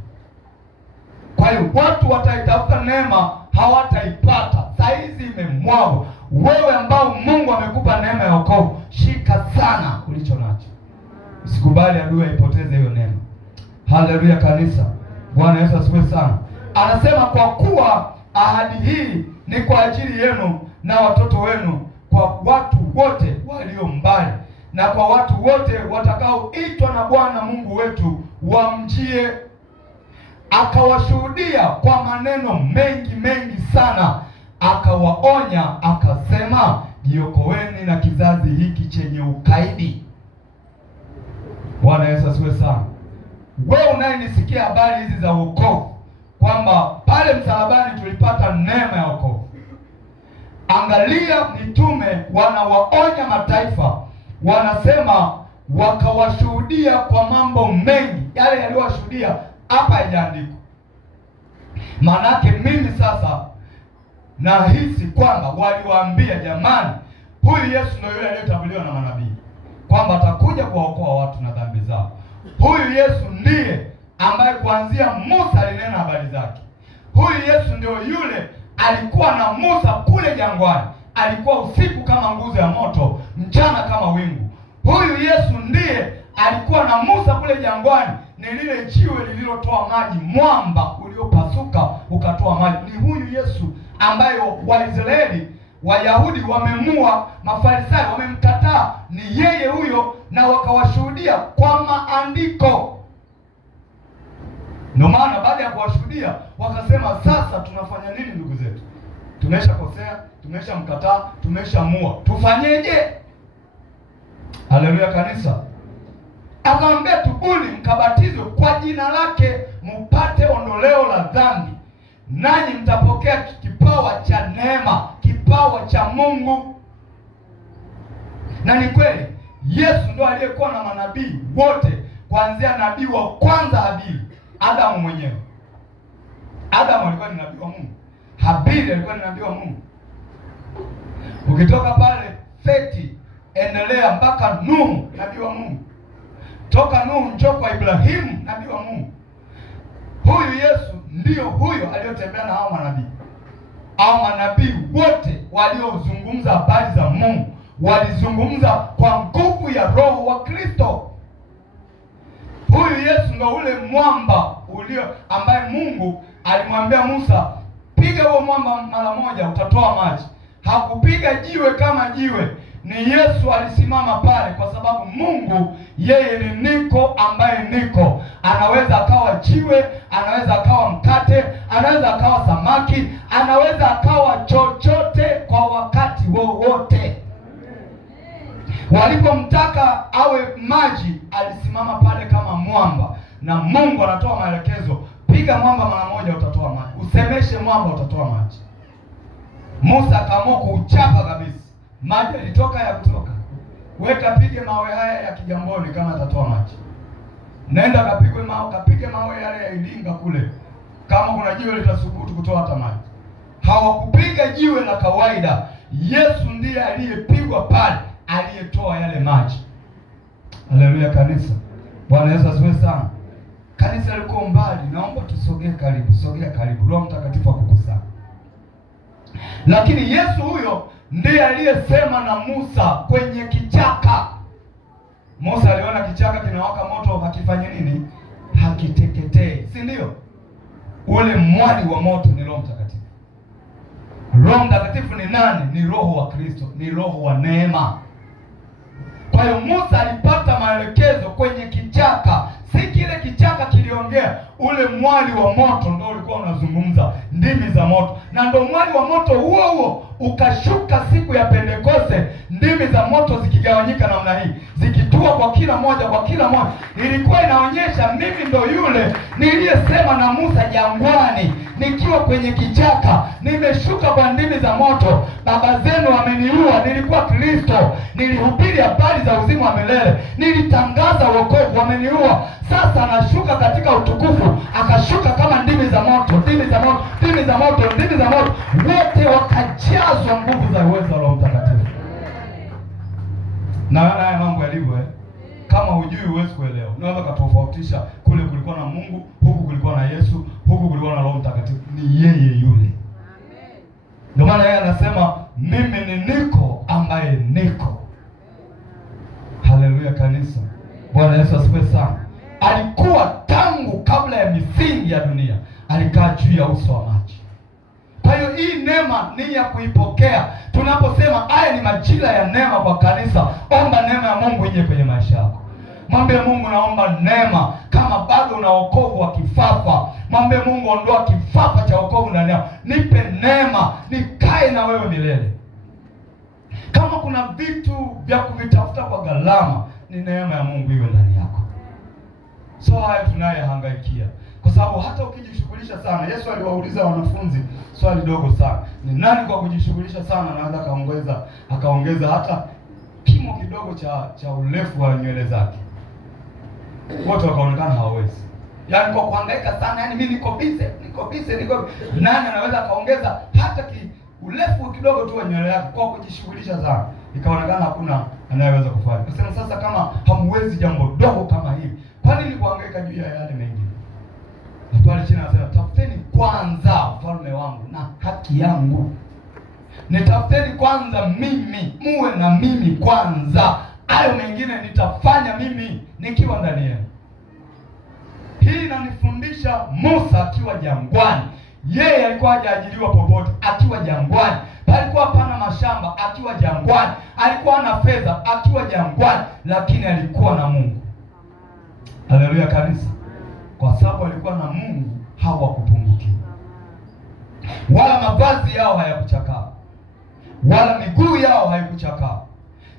Kwa hiyo watu wataitafuta neema, hawataipata. Saa hizi imemwagwa. Wewe ambao Mungu amekupa neema ya wokovu, shika sana ulicho nacho. Usikubali adui aipoteze hiyo neema. Haleluya kanisa. Bwana Yesu asifiwe sana. Anasema kwa kuwa ahadi hii ni kwa ajili yenu na watoto wenu, kwa watu wote walio mbali, na kwa watu wote watakaoitwa na Bwana Mungu wetu wamjie. Akawashuhudia kwa maneno mengi mengi sana, akawaonya akasema, jiokoeni na kizazi hiki chenye ukaidi. Bwana Yesu asifiwe sana. Wewe unayenisikia habari hizi za wokovu, kwamba pale msalabani tulipata neema ya wokovu. Angalia mitume wanawaonya mataifa, wanasema wakawashuhudia kwa mambo mengi. Yale yaliyowashuhudia hapa haijaandikwa. Maanake mimi sasa nahisi kwamba waliwaambia, jamani, huyu Yesu ndio yule aliyetambuliwa na manabii kwamba atakuja kuwaokoa watu na dhambi zao. Huyu Yesu ndiye ambaye kuanzia Musa alinena habari zake. Huyu Yesu ndio yule alikuwa na Musa kule jangwani, alikuwa usiku kama nguzo ya moto, mchana kama wingu. Huyu Yesu ndiye alikuwa na Musa kule jangwani, ni lile jiwe lililotoa maji, mwamba uliopasuka ukatoa maji. Ni huyu Yesu ambaye Waisraeli, Wayahudi wamemua, Mafarisayo wamemkataa. Ni yeye huyo, na wakawashuhudia kwa maandiko. Ndio maana baada ya kuwashuhudia wakasema, sasa tunafanya nini ndugu zetu? Tumeshakosea, tumeshamkataa, tumeshamua, tufanyeje? Haleluya kanisa. Akamwambia, tubuni mkabatizwe kwa jina lake mpate ondoleo la dhambi, nanyi mtapokea kipawa cha neema, kipawa cha Mungu. Na ni kweli Yesu ndo aliyekuwa na manabii wote, kuanzia nabii wa kwanza Habili, Adamu mwenyewe. Adamu alikuwa ni nabii wa Mungu, Habili alikuwa ni nabii wa Mungu. Ukitoka pale Seti, endelea mpaka Nuhu, nabii wa Mungu. Toka Nuhu njoo kwa Ibrahimu, nabii wa Mungu. Huyu Yesu ndio huyo aliyotembea na hao manabii. Hao manabii wote waliozungumza habari za Mungu walizungumza kwa nguvu ya Roho wa Kristo. Huyu Yesu ndio ule mwamba ambaye Mungu alimwambia Musa, piga huo mwamba mara moja utatoa maji. Hakupiga jiwe kama jiwe. Ni Yesu alisimama pale, kwa sababu Mungu yeye ni niko ambaye niko. Anaweza akawa jiwe, anaweza akawa mkate, anaweza akawa samaki, anaweza akawa chochote kwa wakati wowote. Walipomtaka awe maji, alisimama pale kama mwamba, na Mungu anatoa maelekezo, piga mwamba mara moja utatoa maji, usemeshe mwamba utatoa maji. Musa akaamua kuuchapa kabisa, maji yalitoka ya kutoka. Weka pige mawe haya ya Kigamboni kama atatoa maji. Nenda kapige mawe yale ya Ilinga kule, kama kuna jiwe litasubutu kutoa hata maji. Hawakupiga jiwe la kawaida. Yesu ndiye aliyepigwa pale, aliyetoa yale maji. Haleluya kanisa. Bwana Yesu asifiwe sana. Kanisa liko mbali, naomba tusogee karibu, sogea karibu. Roho Mtakatifu akukusanya. Lakini Yesu huyo ndiye aliyesema na Musa kwenye kichaka. Musa aliona kichaka kinawaka moto, hakifanye nini? Hakiteketei, si ndio? Ule mwali wa moto ni Roho Mtakatifu. Roho Mtakatifu ni nani? Ni Roho wa Kristo, ni Roho wa neema. Kwa hiyo Musa alipata maelekezo kwenye kichaka. Si kile kichaka kiliongea, ule mwali wa moto ndio ulikuwa unazungumza ndimi za moto. Na ndio mwali wa moto huo huo ukashuka siku ya Pentekoste, ndimi za moto zikigawanyika namna hii, zikitua kwa kila moja kwa kila moja. Ilikuwa inaonyesha mimi ndo yule niliyesema na Musa jangwani, nikiwa kwenye kichaka, nimeshuka kwa ndimi za moto. Baba zenu wameniua, nilikuwa Kristo, nilihubiri habari za uzima wa milele, nilitangaza wokovu, wameniua. Sasa anashuka katika utukufu, akashuka kama ndimi za moto, ndimi za moto, ndimi za moto, ndimi za moto. Wote wakajazwa nguvu za uwezo wa Roho Mtakatifu. Na haya mambo yalivyo kama hujui huwezi kuelewa. Unaweza kutofautisha, kule kulikuwa na Mungu, huku kulikuwa na Yesu, huku kulikuwa na Roho Mtakatifu. Ni yeye yule. Ndio maana yeye anasema mimi ni niko ambaye niko. Haleluya kanisa. Bwana Yesu asifiwe sana. Alikuwa tangu kabla ya misingi ya dunia, alikaa juu ya uso wa maji. Kwa hiyo hii neema ni ya kuipokea. Tunaposema haya ni majira ya neema kwa kanisa, omba neema ya Mungu ije kwenye maisha yako. Mwambie Mungu, naomba neema. Kama bado una wokovu wa kifafa, mwambie Mungu, ondoa kifafa cha wokovu ndani yako, nipe neema nikae na wewe milele. Kama kuna vitu vya kuvitafuta kwa gharama, ni neema ya Mungu iwe ndani yako. So haya tunayehangaikia, kwa sababu hata ukijishughulisha sana, Yesu aliwauliza wanafunzi swali dogo sana, ni nani kwa kujishughulisha sana anaweza akaongeza hata kimo kidogo cha urefu wa nywele zake? Wote wakaonekana hawawezi. Yaani kwa kuhangaika sana, yaani mimi niko busy. Nani anaweza akaongeza hata urefu kidogo tu wa nywele yake kwa kujishughulisha sana? Ikaonekana hakuna anayeweza kufanya. Nasema sasa, kama hamwezi jambo dogo kama hili, Kwa nini kuhangaika juu ya yale mengine? Na pale chini anasema tafuteni kwanza ufalme wangu na haki yangu. Nitafuteni kwanza mimi, muwe na mimi kwanza. Hayo mengine nitafanya mimi nikiwa ndani yenu. Hii inanifundisha Musa akiwa jangwani. Yeye alikuwa hajaajiriwa popote, akiwa jangwani. Palikuwa hapana mashamba, akiwa jangwani. Alikuwa na fedha, akiwa jangwani, lakini alikuwa na Mungu. Haleluya kanisa. Kwa sababu alikuwa na Mungu, hawakupungukiwa. Wala mavazi yao hayakuchakaa, wala miguu yao haikuchakaa.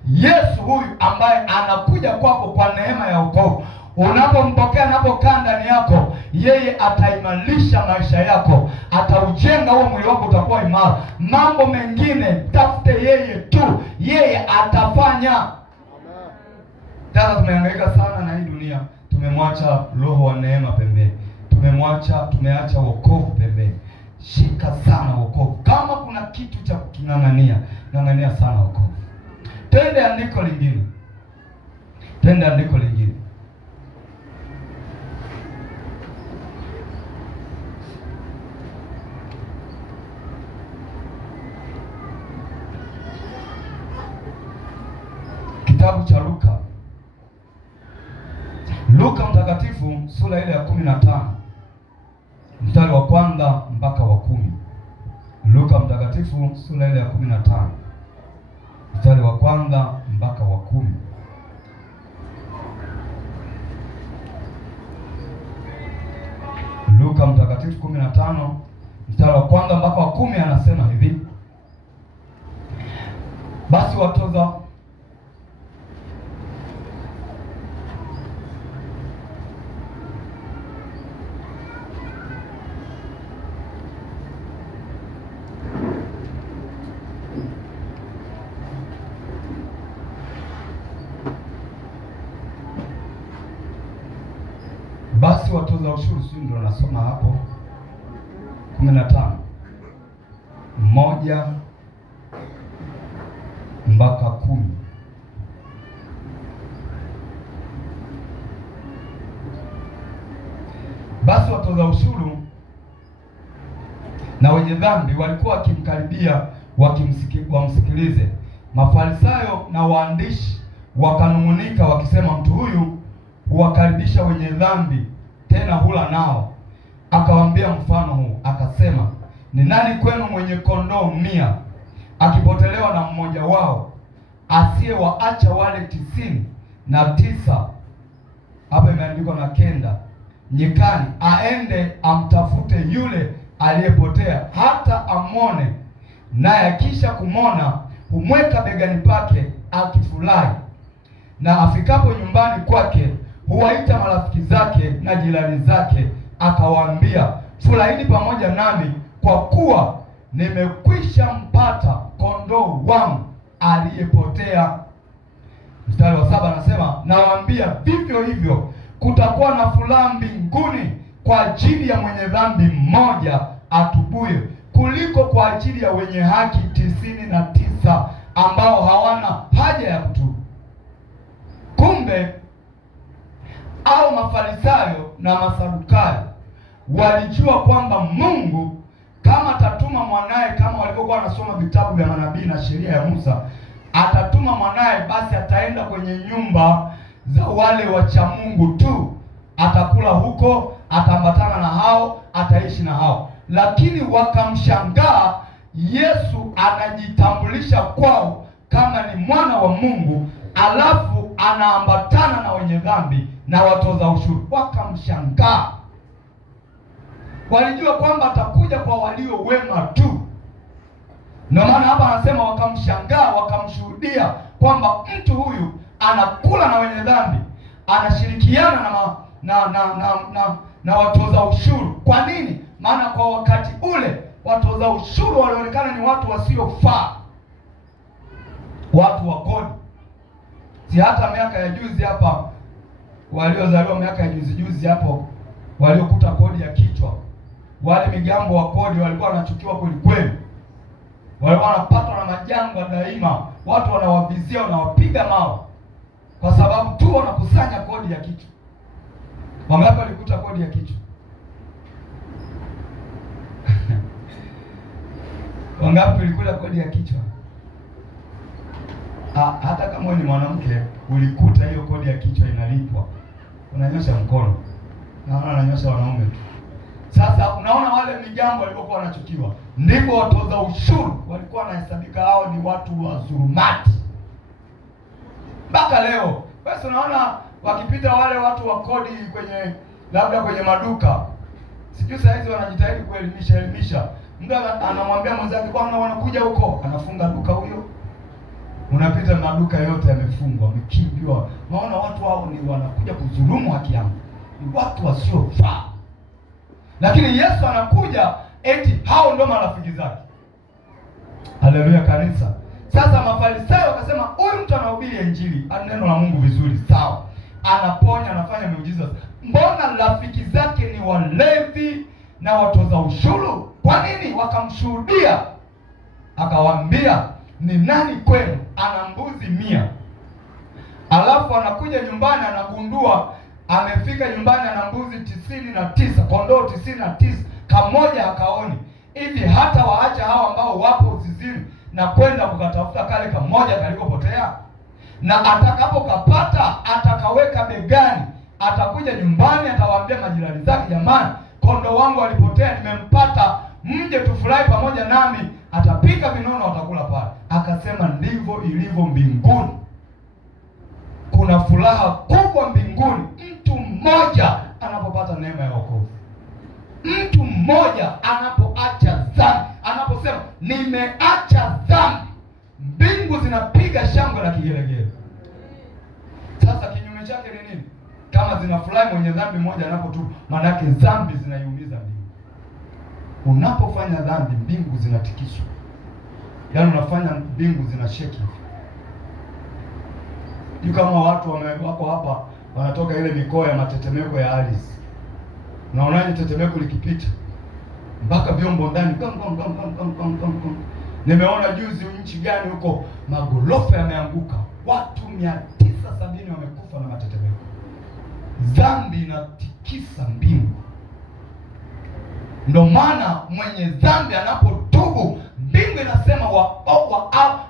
Yesu huyu ambaye anakuja kwako kwa neema ya wokovu, unapompokea, anapokaa ndani yako, yeye ataimarisha maisha yako, ataujenga huo mwili wako, utakuwa imara. Mambo mengine tafute yeye tu, yeye atafanya. Sasa tumehangaika sana na hii dunia, tumemwacha roho wa neema pembeni, tumeacha wokovu pembeni. Shika sana wokovu. Kama kuna kitu cha kuking'ang'ania, ng'ang'ania sana wokovu. Twende andiko lingine. Kitabu cha Luka mtakatifu sura ile ya 15 mstari wa kwanza mpaka wa 10. Luka mtakatifu sura ile ya 15 mstari wa kwanza mpaka wa 10. Luka mtakatifu 15 mstari wa kwanza mpaka wa 10 anasema hivi: basi watoza ushuru, sio ndio nasoma hapo 15 1 mpaka 10. Basi watoza ushuru na wenye dhambi walikuwa wakimkaribia wamsikilize. Mafarisayo na waandishi wakanung'unika wakisema, mtu huyu huwakaribisha wenye dhambi, tena hula nao. Akawaambia mfano huu akasema, ni nani kwenu mwenye kondoo 100 akipotelewa na mmoja wao, asiyewaacha wale 99, hapa imeandikwa na 9, nyikani, aende amtafute yule aliyepotea hata amwone, naye akisha kumwona humweka begani pake akifurahi. Na afikapo nyumbani kwake huwaita marafiki zake na jirani zake, akawaambia, furahini pamoja nami, kwa kuwa nimekwisha mpata kondoo wangu aliyepotea. Mstari wa 7 anasema, nawaambia vivyo hivyo kutakuwa na furaha mbinguni kwa ajili ya mwenye dhambi mmoja atubuye, kuliko kwa ajili ya wenye haki 99 ambao hawana haja ya kutubu. Kumbe au Mafarisayo na Masadukayo walijua kwamba Mungu kama atatuma mwanaye, kama walivyokuwa wanasoma vitabu vya manabii na sheria ya Musa, atatuma mwanaye, basi ataenda kwenye nyumba za wale wacha Mungu tu, atakula huko, ataambatana na hao, ataishi na hao. Lakini wakamshangaa Yesu anajitambulisha kwao kama ni mwana wa Mungu, alafu anaambatana na wenye dhambi na watoza ushuru. Wakamshangaa. Walijua kwamba atakuja kwa walio wema tu. Ndio maana hapa anasema wakamshangaa, wakamshuhudia kwamba mtu huyu anakula na wenye dhambi, anashirikiana na watoza ushuru. Kwa nini? Maana kwa wakati ule watoza ushuru walionekana ni watu wasiofaa, watu wa kodi. Si hata miaka ya juzi hapa, waliozaliwa miaka ya juzi hapo, waliokuta kodi ya kichwa, wale migambo wa kodi walikuwa wanachukiwa kweli kweli, walikuwa wanapatwa na majanga daima, watu wanawavizia, wanawapiga mawe kwa sababu tu wanakusanya kodi ya kichwa. Wangapi walikuta kodi ya kichwa? Wangapi walikuta kodi ya kichwa? Hata kama ni mwanamke ulikuta hiyo kodi ya kichwa inalipwa, unanyosha mkono. Naona ananyosha wanaume tu. Sasa unaona wale mijambo walikuwa wanachukiwa, ndipo watoza ushuru walikuwa wanahesabika hao ni watu wa dhulumati. Mpaka leo basi unaona wakipita wale watu wa kodi kwenye labda kwenye maduka, sijui saa hizi wanajitahidi kuelimisha. Mtu anamwambia mwenzake bwana wanakuja huko, anafunga duka huyo. Unapita maduka yote yamefungwa, yamekimbiwa. Naona watu hao ni wanakuja kudhulumu haki yangu. Ni watu wasiofaa. Lakini Yesu anakuja eti hao ndio marafiki zake. Haleluya kanisa. Sasa Mafarisayo wakasema huyu mtu anahubiri injili, neno la Mungu vizuri, sawa. Anaponya, anafanya miujiza. Mbona rafiki zake ni walevi na watoza ushuru? Kwa nini? Wakamshuhudia. Akawaambia, ni nani kwenu ana mbuzi 100? Alafu anakuja nyumbani anagundua amefika nyumbani ana mbuzi 99, kondoo 99, kamoja hakaoni. Hivi hata waacha hao ambao wapo zizini na kwenda kukatafuta kale kamoja kalikopotea? Na atakapokapata atakaweka begani, atakuja nyumbani atawaambia majirani zake, jamani, kondoo wangu alipotea, nimempata, mje tufurahi pamoja nami. Atapika vinono, watakula pale. Akasema ndivyo ilivyo mbinguni. Kuna furaha kubwa mbinguni mtu mmoja anapopata neema ya wokovu. Mtu mmoja anapoacha dhambi, anaposema nimeacha dhambi, mbingu zinapiga shangwe la kigelegele. Sasa kinyume chake ni nini? Kama zinafurahi mwenye dhambi mmoja anapotubu, maana yake dhambi zinaiumiza mbingu. Unapofanya dhambi mbingu zinatikiswa. Yaani unafanya mbingu zinasheki. Ni kama watu wako hapa wanatoka ile mikoa ya matetemeko ya ardhi. Unaonaje tetemeko likipita? Mpaka vyombo ndani gong. Nimeona juzi nchi gani huko magorofa yameanguka. Watu 970 wamekufa na matetemeko. Dhambi inatikisa mbingu. Ndio maana mwenye dhambi anapotubu, mbingu inasema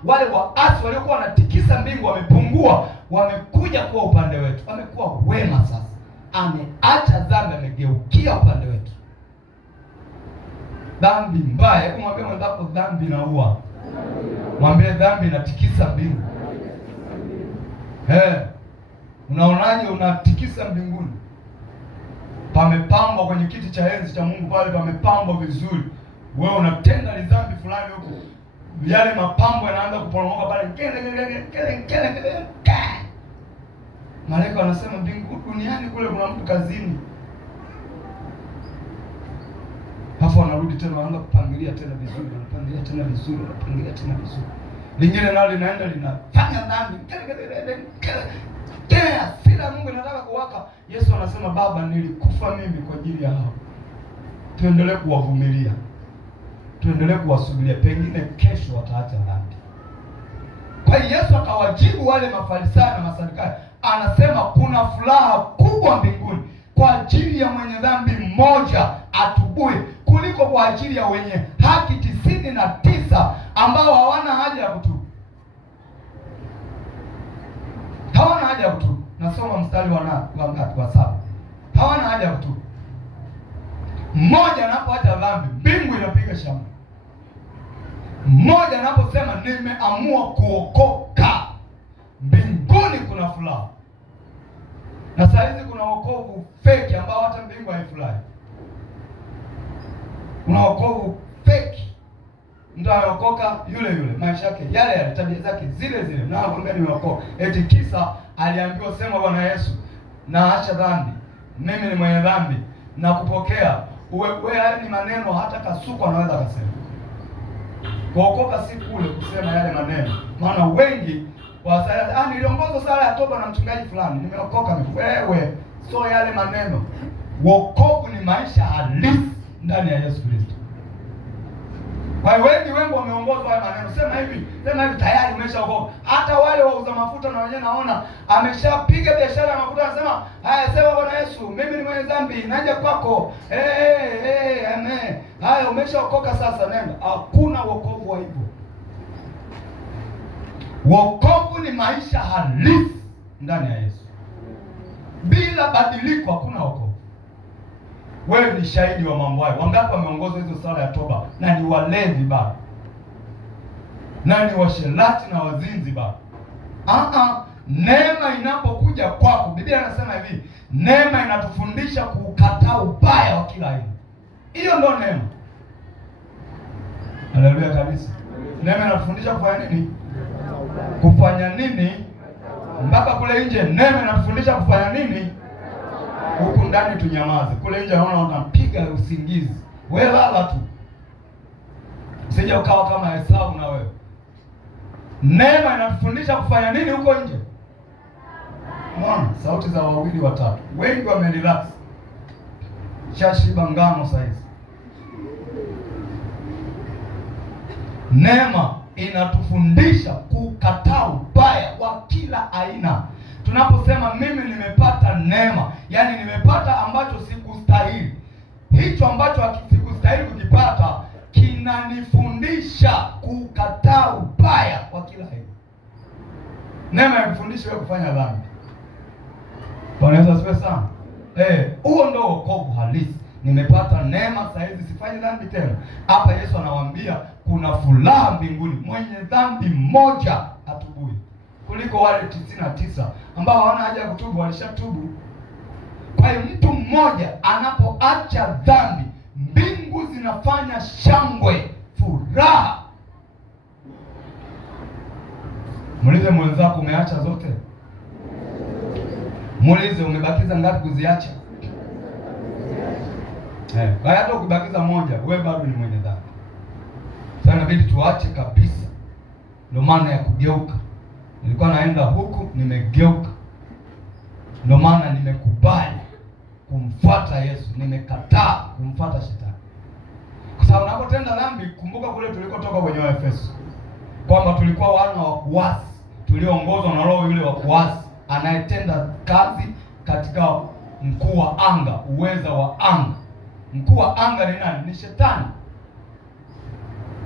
wale waasi waliokuwa wanatikisa mbingu wamepungua, wamekuja kuwa upande wetu, wamekuwa wema sasa. Ameacha dhambi, amegeukia upande wetu. Dhambi mbaya, hebu mwambie mwenzako dhambi inaua. Mwambie dhambi inatikisa mbingu. Unaonaje unatikisa mbinguni? Pamepambwa kwenye kiti cha enzi cha Mungu pale, pamepambwa vizuri. Wewe unatenda ni dhambi fulani huko, yale mapambo yanaanza kuporomoka pale. Malaika wanasema mbingu, duniani kule kuna mtu kazini. Hapo wanarudi tena, wanaanza kupangilia tena vizuri, wanapangilia tena vizuri, wanapangilia tena vizuri. Lingine nalo linaenda linafanya dhambi. Tena sila Mungu inataka kuwaka. Yesu anasema Baba, nilikufa mimi kwa ajili ya hao. Tuendelee kuwavumilia. Tuendelee kuwasubiria, pengine kesho wataacha dhambi. Kwa hiyo Yesu akawajibu wale Mafarisayo na Masadukayo. Anasema kuna furaha kubwa mbinguni kwa ajili ya mwenye dhambi mmoja atubue kuliko kwa ajili ya wenye haki 99 ambao hawana haja ya kutubu. Hawana haja ya kutubu. Nasoma mstari wa 7. Hawana haja ya kutubu. Mmoja anapoacha dhambi, mbingu inapiga shangwe. Mmoja anaposema nimeamua kuokoka, mbinguni kuna furaha. Na saa hizi kuna wokovu fake ambao hata mbingu haifurahi. Kuna wokovu fake. Mtu anaokoka yule, maisha yake yale, tabia zake zile. Na anakuambia nimeokoka. Eti kisa aliambiwa sema Bwana Yesu, naacha dhambi. Mimi ni mwenye dhambi na kupokea. Wewe haya ni maneno hata kasuku anaweza kusema. Kuokoka si kule kusema yale maneno. Maana wengi wasaya niliongoza sala ya toba na mchungaji fulani, nimeokoka mimi. Wewe sio yale maneno. Wokovu ni maisha halisi ndani ya Yesu Kristo. Kwa hiyo wengi wameongozwa haya maneno. Sema hivi tayari umeshaokoka. Hata wale wauza mafuta na wenyewe naona ameshapiga biashara ya mafuta, anasema, "Haya, sema Bwana Yesu, mimi ni mwenye dhambi, naja kwako." Amen. Haya, umeshaokoka sasa, nenda. Hakuna wokovu wa hivyo. Wokovu ni maisha halisi ndani ya Yesu. Bila badiliko hakuna wokovu. Wewe ni shahidi wa mambo hayo. Wangapi wameongozwa hizo sala ya toba na ni walevi bado, na ni washerati na wazinzi bado? Neema inapokuja kwako, Biblia inasema hivi, neema inatufundisha kukataa ubaya wa kila aina. Hiyo ndio neema. Haleluya kabisa. Neema inatufundisha kufanya nini? Kufanya nini? Mpaka kule nje neema inatufundisha kufanya nini? Huku ndani tunyamaze. Kule nje naona unampiga usingizi. Wewe lala tu. Usije ukawa kama Esau na wewe. Neema inatufundisha kufanya nini huko nje? Mwana, sauti za wawili watatu. Wengi wamerelax. Shashiba ngano saizi. Neema inatufundisha kukataa ubaya wa kila aina. Tunaposema mimi nimepata neema, yani nimepata ambacho sikustahili. Hicho ambacho sikustahili kukipata kinanifundisha kukataa ubaya wa kila aina. Neema inakufundisha wewe kufanya dhambi. Bwana Yesu asifiwe sana. Huo ndio wokovu halisi. Nimepata neema, sasa hivi sifanyi dhambi tena. Hapa Yesu anawaambia kuna furaha mbinguni mwenye dhambi mmoja atubui, kuliko wale 99 ambao hawana haja ya kutubu, walishatubu. Kwa hiyo mtu mmoja anapoacha dhambi, mbingu zinafanya shangwe, furaha. Muulize mwenzako, umeacha zote? Muulize, umebakiza ngapi kuziacha? Hata ukibakiza moja, wewe bado ni mwenye dhambi. Sasa inabidi tuache kabisa. Ndio maana ya kugeuka. Nilikuwa naenda huku, nimegeuka. Ndio maana nimekubali kumfuata Yesu, nimekataa kumfuata shetani. Kwa sababu unapotenda dhambi, kumbuka kule tulikotoka kwenye Efeso, kwamba tulikuwa wana wa kuasi, tulioongozwa na roho yule wa kuasi anayetenda kazi katika mkuu wa anga, uweza wa anga. Mkuu wa anga ni nani? Ni shetani,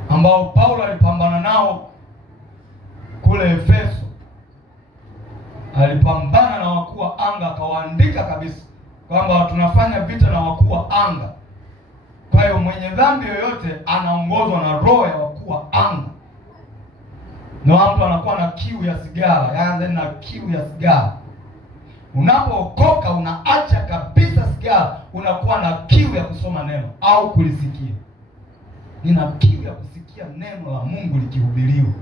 ambao Paulo alipambana nao kule Efeso. Alipambana na wakuu wa anga, akawaandika kabisa kwamba tunafanya vita na wakuu wa anga. Kwa hiyo mwenye dhambi yoyote anaongozwa na roho ya wakuu wa anga. Na mtu anakuwa na kiu ya sigara, yaani na kiu ya sigara. Unapookoka unaacha kabisa sigara, unakuwa na kiu ya kusoma neno au kulisikia. Nina kiu ya kusikia neno la Mungu likihubiriwa.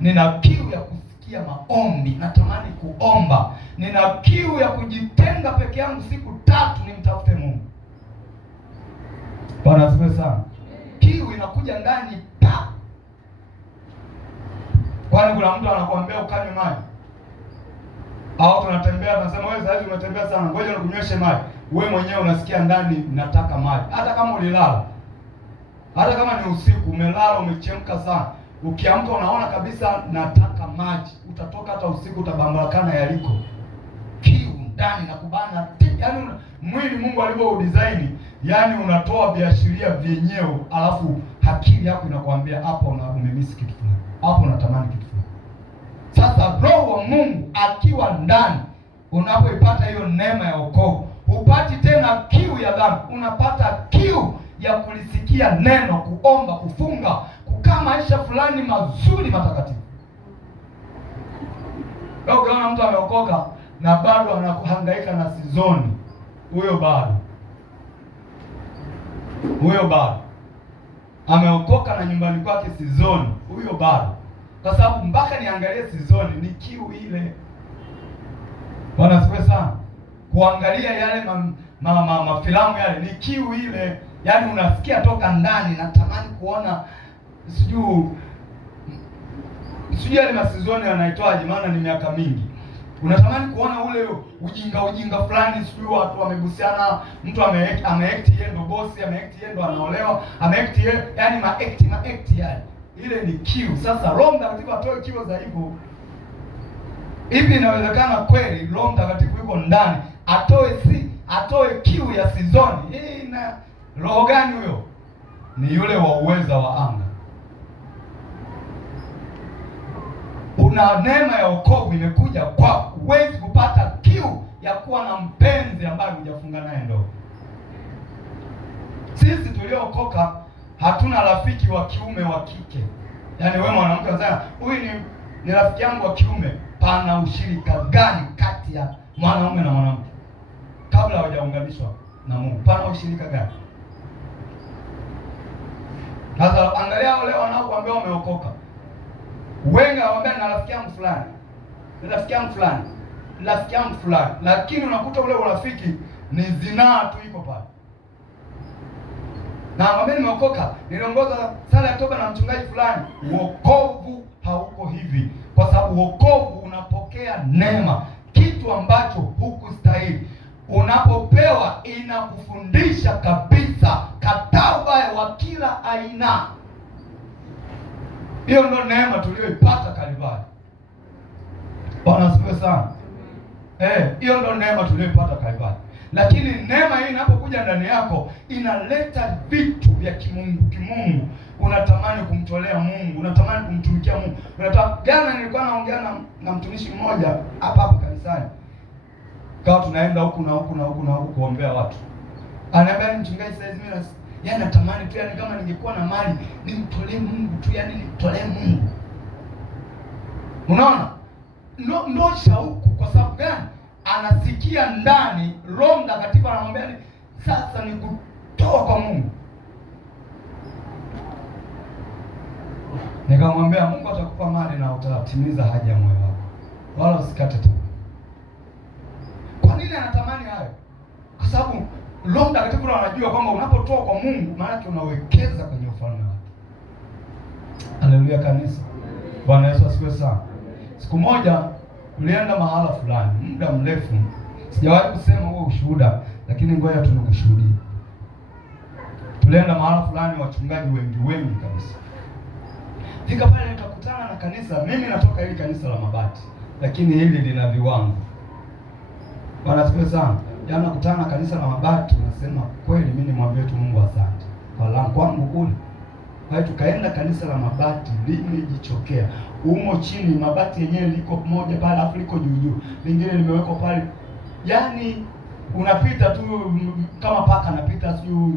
Nina kiu ya kusikia maombi, natamani kuomba. Nina kiu ya kujitenga peke yangu siku 3 nimtafute Mungu. Bwana asifiwe sana. Kiu inakuja ndani pa. Kwani kuna mtu anakuambia ukanywe maji? Au tunatembea tunasema wewe sasa hivi umetembea sana, ngoja nikunyweshe maji. Wewe mwenyewe unasikia ndani nataka maji. Hata kama ulilala. Hata kama ni usiku umelala umechemka sana, ukiamka unaona kabisa nataka maji. Utatoka hata usiku utabambalakana yaliko. Kiu ndani na kubana. Yaani mwili Mungu alivyo design, yaani unatoa viashiria vyenyewe, alafu akili yako inakwambia hapo umemiss kitu fulani. Hapo unatamani kitu fulani. Sasa roho wa Mungu akiwa ndani, unapoipata hiyo neema ya wokovu, hupati tena kiu ya dhambi, unapata kiu ya kulisikia neno, kuomba, kufunga, kukaa maisha fulani mazuri matakatifu. Leo ukiona mtu ameokoka na bado anahangaika na sizoni, huyo bado ameokoka na nyumbani kwake sizoni, huyo bado. Kwa sababu mpaka niangalie sizoni ni kiu ile. Bwana asifiwe sana. Kuangalia yale mafilamu yale ni kiu ile. Yaani unasikia toka ndani natamani kuona sijui yale masizoni yanaitwaje, maana ni miaka mingi. Unatamani kuona ule ujinga fulani, sijui watu wamegusiana, mtu ameact yeye ndo bosi, ameact yeye ndo anaolewa, ameact yeye, yani maakti yani. Ile ni kiu. Sasa Roho Mtakatifu atoe kiu za hivyo. Hivi inawezekana kweli Roho Mtakatifu yuko ndani atoe kiu ya sizoni hii? Na roho gani huyo? Ni yule wa uweza wa anga. Una neema ya wokovu imekuja kwako, huwezi kupata kiu ya kuwa na mpenzi ambaye hujafunga naye ndoa. Sisi tuliookoka hatuna rafiki wa kiume wa kike. Yaani wewe mwanamke unasema huyu ni rafiki yangu wa kiume. Pana ushirika gani kati ya mwanaume na mwanamke kabla hawajaunganishwa na Mungu? Pana ushirika gani? Sasa angalia wale wanaokuambia wameokoka. Wengi wanawaambia na rafiki yangu fulani, rafiki yangu fulani, rafiki yangu fulani, lakini unakuta ule urafiki ni zinaa tu iko pale. Na mimi nimeokoka, niliongoza sala ya toba na mchungaji fulani. Wokovu hauko hivi, kwa sababu wokovu unapokea neema, kitu ambacho hukustahili. Unapopewa inakufundisha kabisa, kataa ubaya wa kila aina. Hiyo ndio neema tuliyoipata Kalvari. Bwana asifiwe sana. Hiyo ndio neema tuliyoipata Kalvari. Lakini neema hii inapokuja ndani yako inaleta vitu vya kimungu. Unatamani kumtolea Mungu, unatamani kumtumikia Mungu. Jana nilikuwa naongea na mtumishi mmoja hapa kanisani. Kwa tunaenda huku na huku kuombea watu. Ananiambia ni mchungaji, sasa mimi natamani tu kama ningekuwa na mali nimtolee Mungu tu, nimtolee Mungu. Unaona? Ndo shauku. Kwa sababu gani? Anasikia ndani Roho Mtakatifu anamwambia sasa ni kutoa kwa Mungu. Nikamwambia Mungu atakupa mali na utatimiza haja ya moyo wako, wala usikate tamaa. Kwa nini anatamani hayo? Kwa sababu Roho Mtakatifu anajua kwamba unapotoa kwa Mungu maana yake unawekeza kwenye ufalme wake. Haleluya kanisa. Bwana Yesu asifiwe sana. Siku moja tulienda mahala fulani, muda mrefu. Sijawahi kusema huo ushuhuda, lakini ngoja tunakushuhudia. Tulienda mahala fulani, wachungaji wengi kabisa. Fika pale nikakutana na kanisa. Mimi natoka hili kanisa la mabati, lakini hili lina viwango. Bwana asifiwe sana. Jana kutana na kanisa la mabati, nasema kweli mimi nimwambie tu Mungu asante. Kwa langu kwangu kule. Kwa hiyo tukaenda kanisa la mabati, limejichokea. Umo chini mabati yenyewe liko moja pale, afu liko juu. Lingine limewekwa pale. Yaani unapita tu kama paka anapita sio.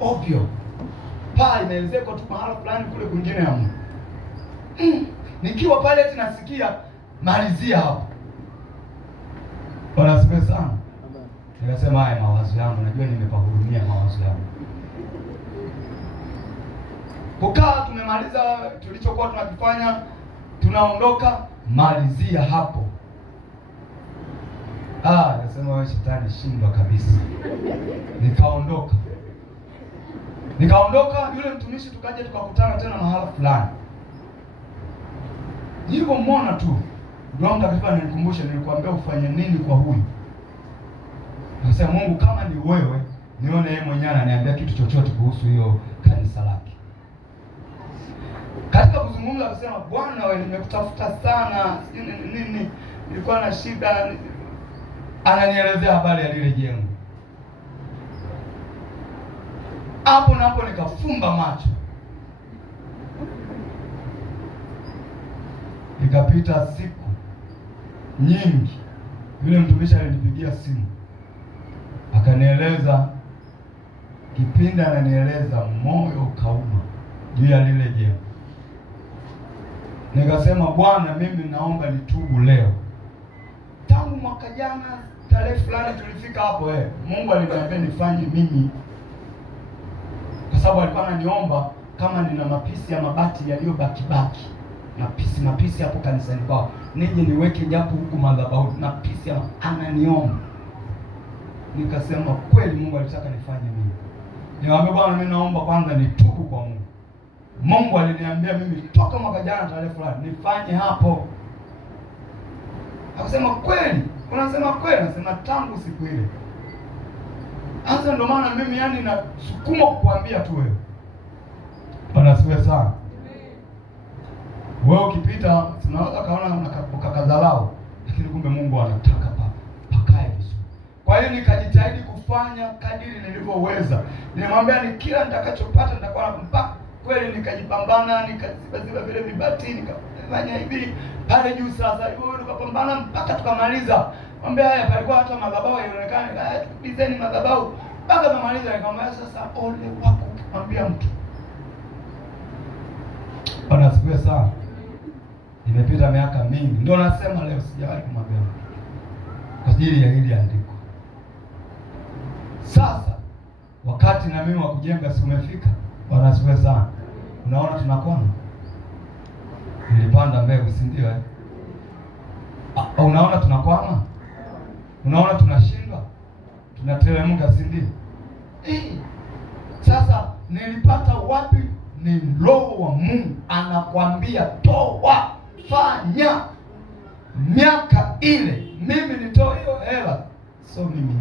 Ovyo. Pale inaelezeka tu mahali fulani kule kwingine ya Mungu. Nikiwa pale eti nasikia malizia hapo. Bwana asifiwe sana. Nikasema haya mawazo yangu, najua nimepahurumia mawazo yangu. Kukaa tumemaliza tulichokuwa tunakifanya, tunaondoka, malizia hapo. Nasema wewe shetani shindwa kabisa. Nikaondoka, yule mtumishi tukaja tukakutana tena mahala fulani. Nilipomwona tu, Roho Mtakatifu ananikumbusha, nilikwambia ufanye nini kwa huyu. Nasema Mungu kama ni wewe, nione yeye mwenyewe ananiambia kitu chochote kuhusu hiyo kanisa lake. Katika kuzungumza akasema, Bwana wewe nimekutafuta sana, nini nilikuwa na shida. Ananielezea habari ya lile jengo. Hapo nikafumba macho. Ikapita siku nyingi, yule mtumishi alinipigia simu. Akanieleza, kipindi ananieleza moyo ukauma juu ya lile jengo. Nikasema Bwana, mimi naomba nitubu leo. Tangu mwaka jana tarehe fulani tulifika hapo Mungu aliniambia nifanye mimi. Kwa sababu alikuwa ananiomba kama nina mapisi ya mabati yaliyobaki. Mapisi hapo kanisani kwao. Nije niweke japo huku madhabahu. Mapisi ananiomba. Nikasema kweli Mungu alitaka nifanye mimi. Niwaambia Bwana, mimi naomba kwanza nitubu kwa Mungu. Mungu aliniambia mimi toka mwaka jana tarehe fulani nifanye hapo. Akasema kweli, unasema kweli? Anasema tangu siku ile. Sasa ndio maana mimi yani nasukuma kukuambia tu wewe. Bwana asifiwe sana. Wewe ukipita tunaweza kaona ukakadharau, lakini kumbe Mungu anataka pakae vizuri. Kwa hiyo nikajitahidi kufanya kadiri nilivyoweza. Nilimwambia ni kila nitakachopata nitakuwa mpaka kweli, nikajipambana, nikaziba vile vibati, nikafanya hivi pale juu. Sasa hiyo tukapambana mpaka tukamaliza. Mwambia haya, palikuwa hata madhabahu yaonekane, design madhabahu mpaka tumaliza. Nikamwambia sasa, ole wako ukimwambia mtu. Bwana asifiwe sana. Imepita miaka mingi, ndio nasema leo sijawahi kumwambia mtu kwa ajili ya hili andiko. Sasa wakati na mimi wa kujenga si umefika. Bwana asifiwe sana. Unaona tunakwama, nilipanda mbegu, si ndio unaona tunakwama, unaona tunashindwa, tunateremka, si ndio? Sasa nilipata wapi? Ni Roho wa Mungu anakwambia toa, fanya. Miaka ile mimi nitoe hiyo hela, so mimi.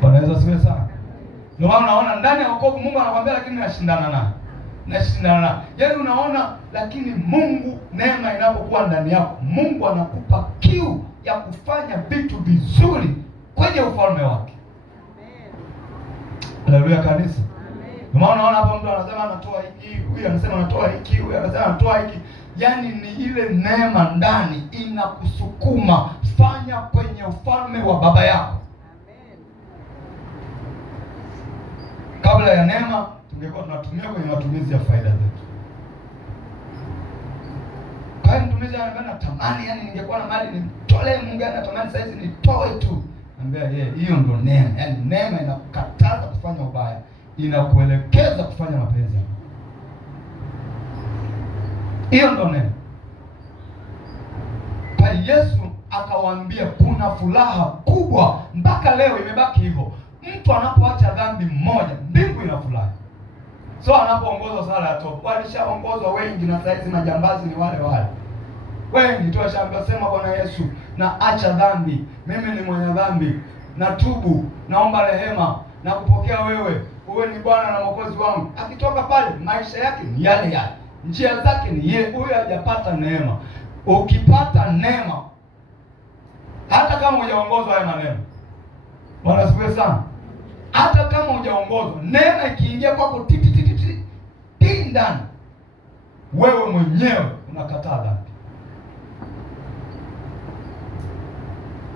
Bwana Yesu asifiwe sana. Ndio maana unaona ndani ya wokovu Mungu anakuambia, lakini nashindana naye. Yaani unaona, lakini Mungu, neema inapokuwa ndani yako, Mungu anakupa kiu ya kufanya vitu vizuri kwenye ufalme wake. Haleluya kanisa. Ndio maana unaona hapa mtu anasema anatoa hiki, huyu anasema anatoa hiki, huyu anasema anatoa hiki. Yaani ni ile neema ndani inakusukuma, fanya kwenye ufalme wa baba yako. Kabla ya neema tungekuwa tunatumia kwenye matumizi ya faida zetu. Kwa hiyo mtumizi anambia natamani, yani ningekuwa na mali nimtolee Mungu, natamani sasa hizi nitoe tu. Anambia yeye, hiyo ndo neema. Yani neema inakukataza kufanya ubaya, inakuelekeza kufanya mapenzi. Hiyo ndo neema. Kwa Yesu akawaambia kuna furaha kubwa, mpaka leo imebaki hivyo. Mtu anapoacha dhambi moja, mbingu inafurahi. So anapoongozwa sala ya toba, walishaongozwa wengi na saizi majambazi ni wale wale. Wengi tu washaambiwa sema Bwana Yesu, na acha dhambi. Mimi ni mwenye dhambi. Natubu, naomba rehema na kupokea wewe. Uwe ni Bwana na Mwokozi wangu. Akitoka pale maisha yake ni yale yale. Njia zake ni yeye, huyo hajapata neema. Ukipata neema, hata kama hujaongozwa haya maneno. Bwana asifiwe sana. Hata kama hujaongozwa, neema ikiingia kwako ndani, wewe mwenyewe unakataa dhambi.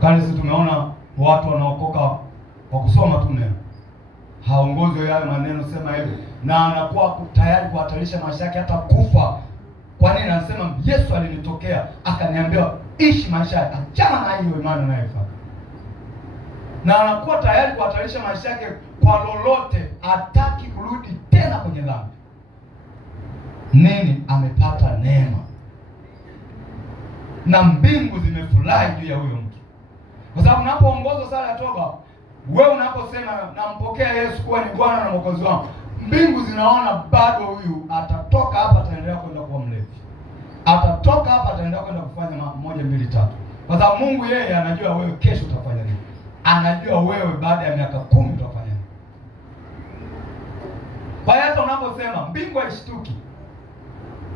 Kanisa tumeona watu wanaokoka kwa kusoma tu neno. Haongozwe yale maneno sema hivyo, na anakuwa tayari kuhatarisha maisha yake hata kufa. Kwa nini? Anasema Yesu alinitokea akaniambia ishi maisha yake, achana na hiyo imani unayoifanya. Na anakuwa tayari kuhatarisha maisha yake kwa lolote, hataki kurudi tena kwenye dhambi. Nini? Amepata neema. Na mbingu zimefurahi juu ya huyo mtu. Kwa sababu unapoongozwa sala ya toba, wewe unaposema nampokea Yesu kuwa ni Bwana na Mwokozi wangu, mbingu zinaona bado huyu atatoka hapa ataendelea kwenda kuwa mlevi. Atatoka hapa ataendelea kwenda kufanya moja mbili tatu. Kwa sababu Mungu yeye anajua wewe kesho utafanya nini. Anajua wewe baada ya miaka 10 utafanya nini. Kwa hiyo hata unaposema mbingu haishtuki.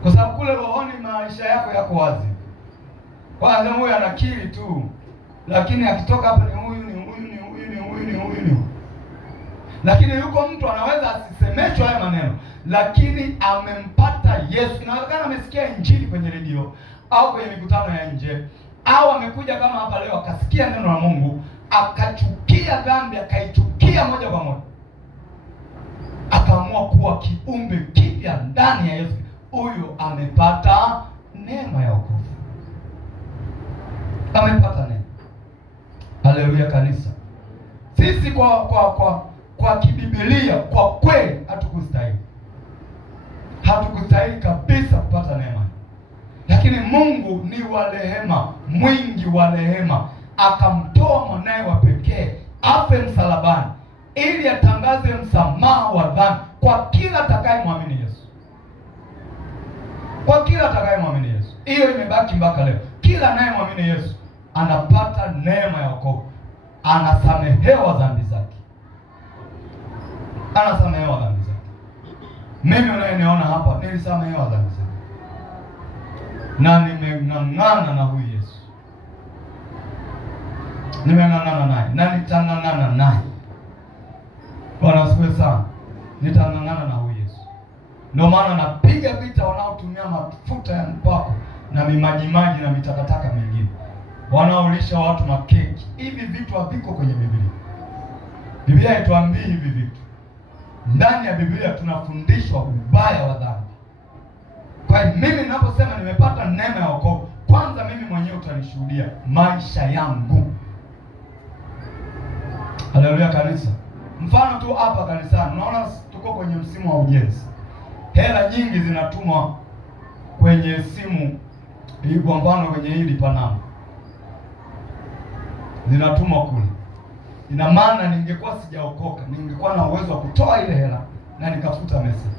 Kwa sababu kule rohoni maisha yako yako wazi. Kwa sababu huyu anakiri tu. Lakini akitoka hapa ni huyu. Lakini yuko mtu anaweza asisemeshwe haya maneno, lakini amempata Yesu. Inawezekana amesikia injili kwenye redio au kwenye mikutano ya nje, au amekuja kama hapa leo akasikia neno la Mungu, akachukia dhambi, akaichukia moja kwa moja, akaamua kuwa kiumbe kipya ndani ya Yesu. Huyo amepata neema ya wokovu. Amepata neema. Haleluya kanisa. Sisi kwa kibibilia kwa kweli hatukustahili. Hatukustahili kabisa kupata neema. Lakini Mungu ni wa rehema, mwingi wa rehema, akamtoa mwanae wa pekee afe msalabani ili atangaze msamaha wa dhambi kwa kila atakayemwamini Yesu. Kwa kila atakayemwamini Yesu. Hiyo imebaki mpaka leo. kila anayemwamini Yesu anapata neema ya wokovu, anasamehewa dhambi zake, anasamehewa dhambi zake. Mimi unayeniona hapa nilisamehewa dhambi zangu na nimeng'ang'ana na huyu Yesu, nimeng'ang'ana naye na nitang'ang'ana naye. Bwana asifiwe sana. Nitang'ang'ana na huyu Yesu. Ndio maana napiga vita wanaotumia mafuta ya mpako na mimajimaji na mitakataka mingine, wanaolisha watu makeki. Hivi vitu haviko kwenye Biblia. Biblia haituambii hivi vitu. Ndani ya Biblia tunafundishwa ubaya wa dhambi. Kwa hiyo mimi ninaposema nimepata neema ya wokovu, kwanza mimi mwenyewe utanishuhudia maisha yangu. Haleluya kanisa. Mfano tu hapa kanisani, unaona tuko kwenye msimu wa ujenzi. Hela nyingi zinatumwa kwenye simu, kwa mfano kwenye hili Panama, zinatumwa kule. Ina maana ningekuwa sijaokoka, ningekuwa na uwezo wa kutoa ile hela na nikafuta message.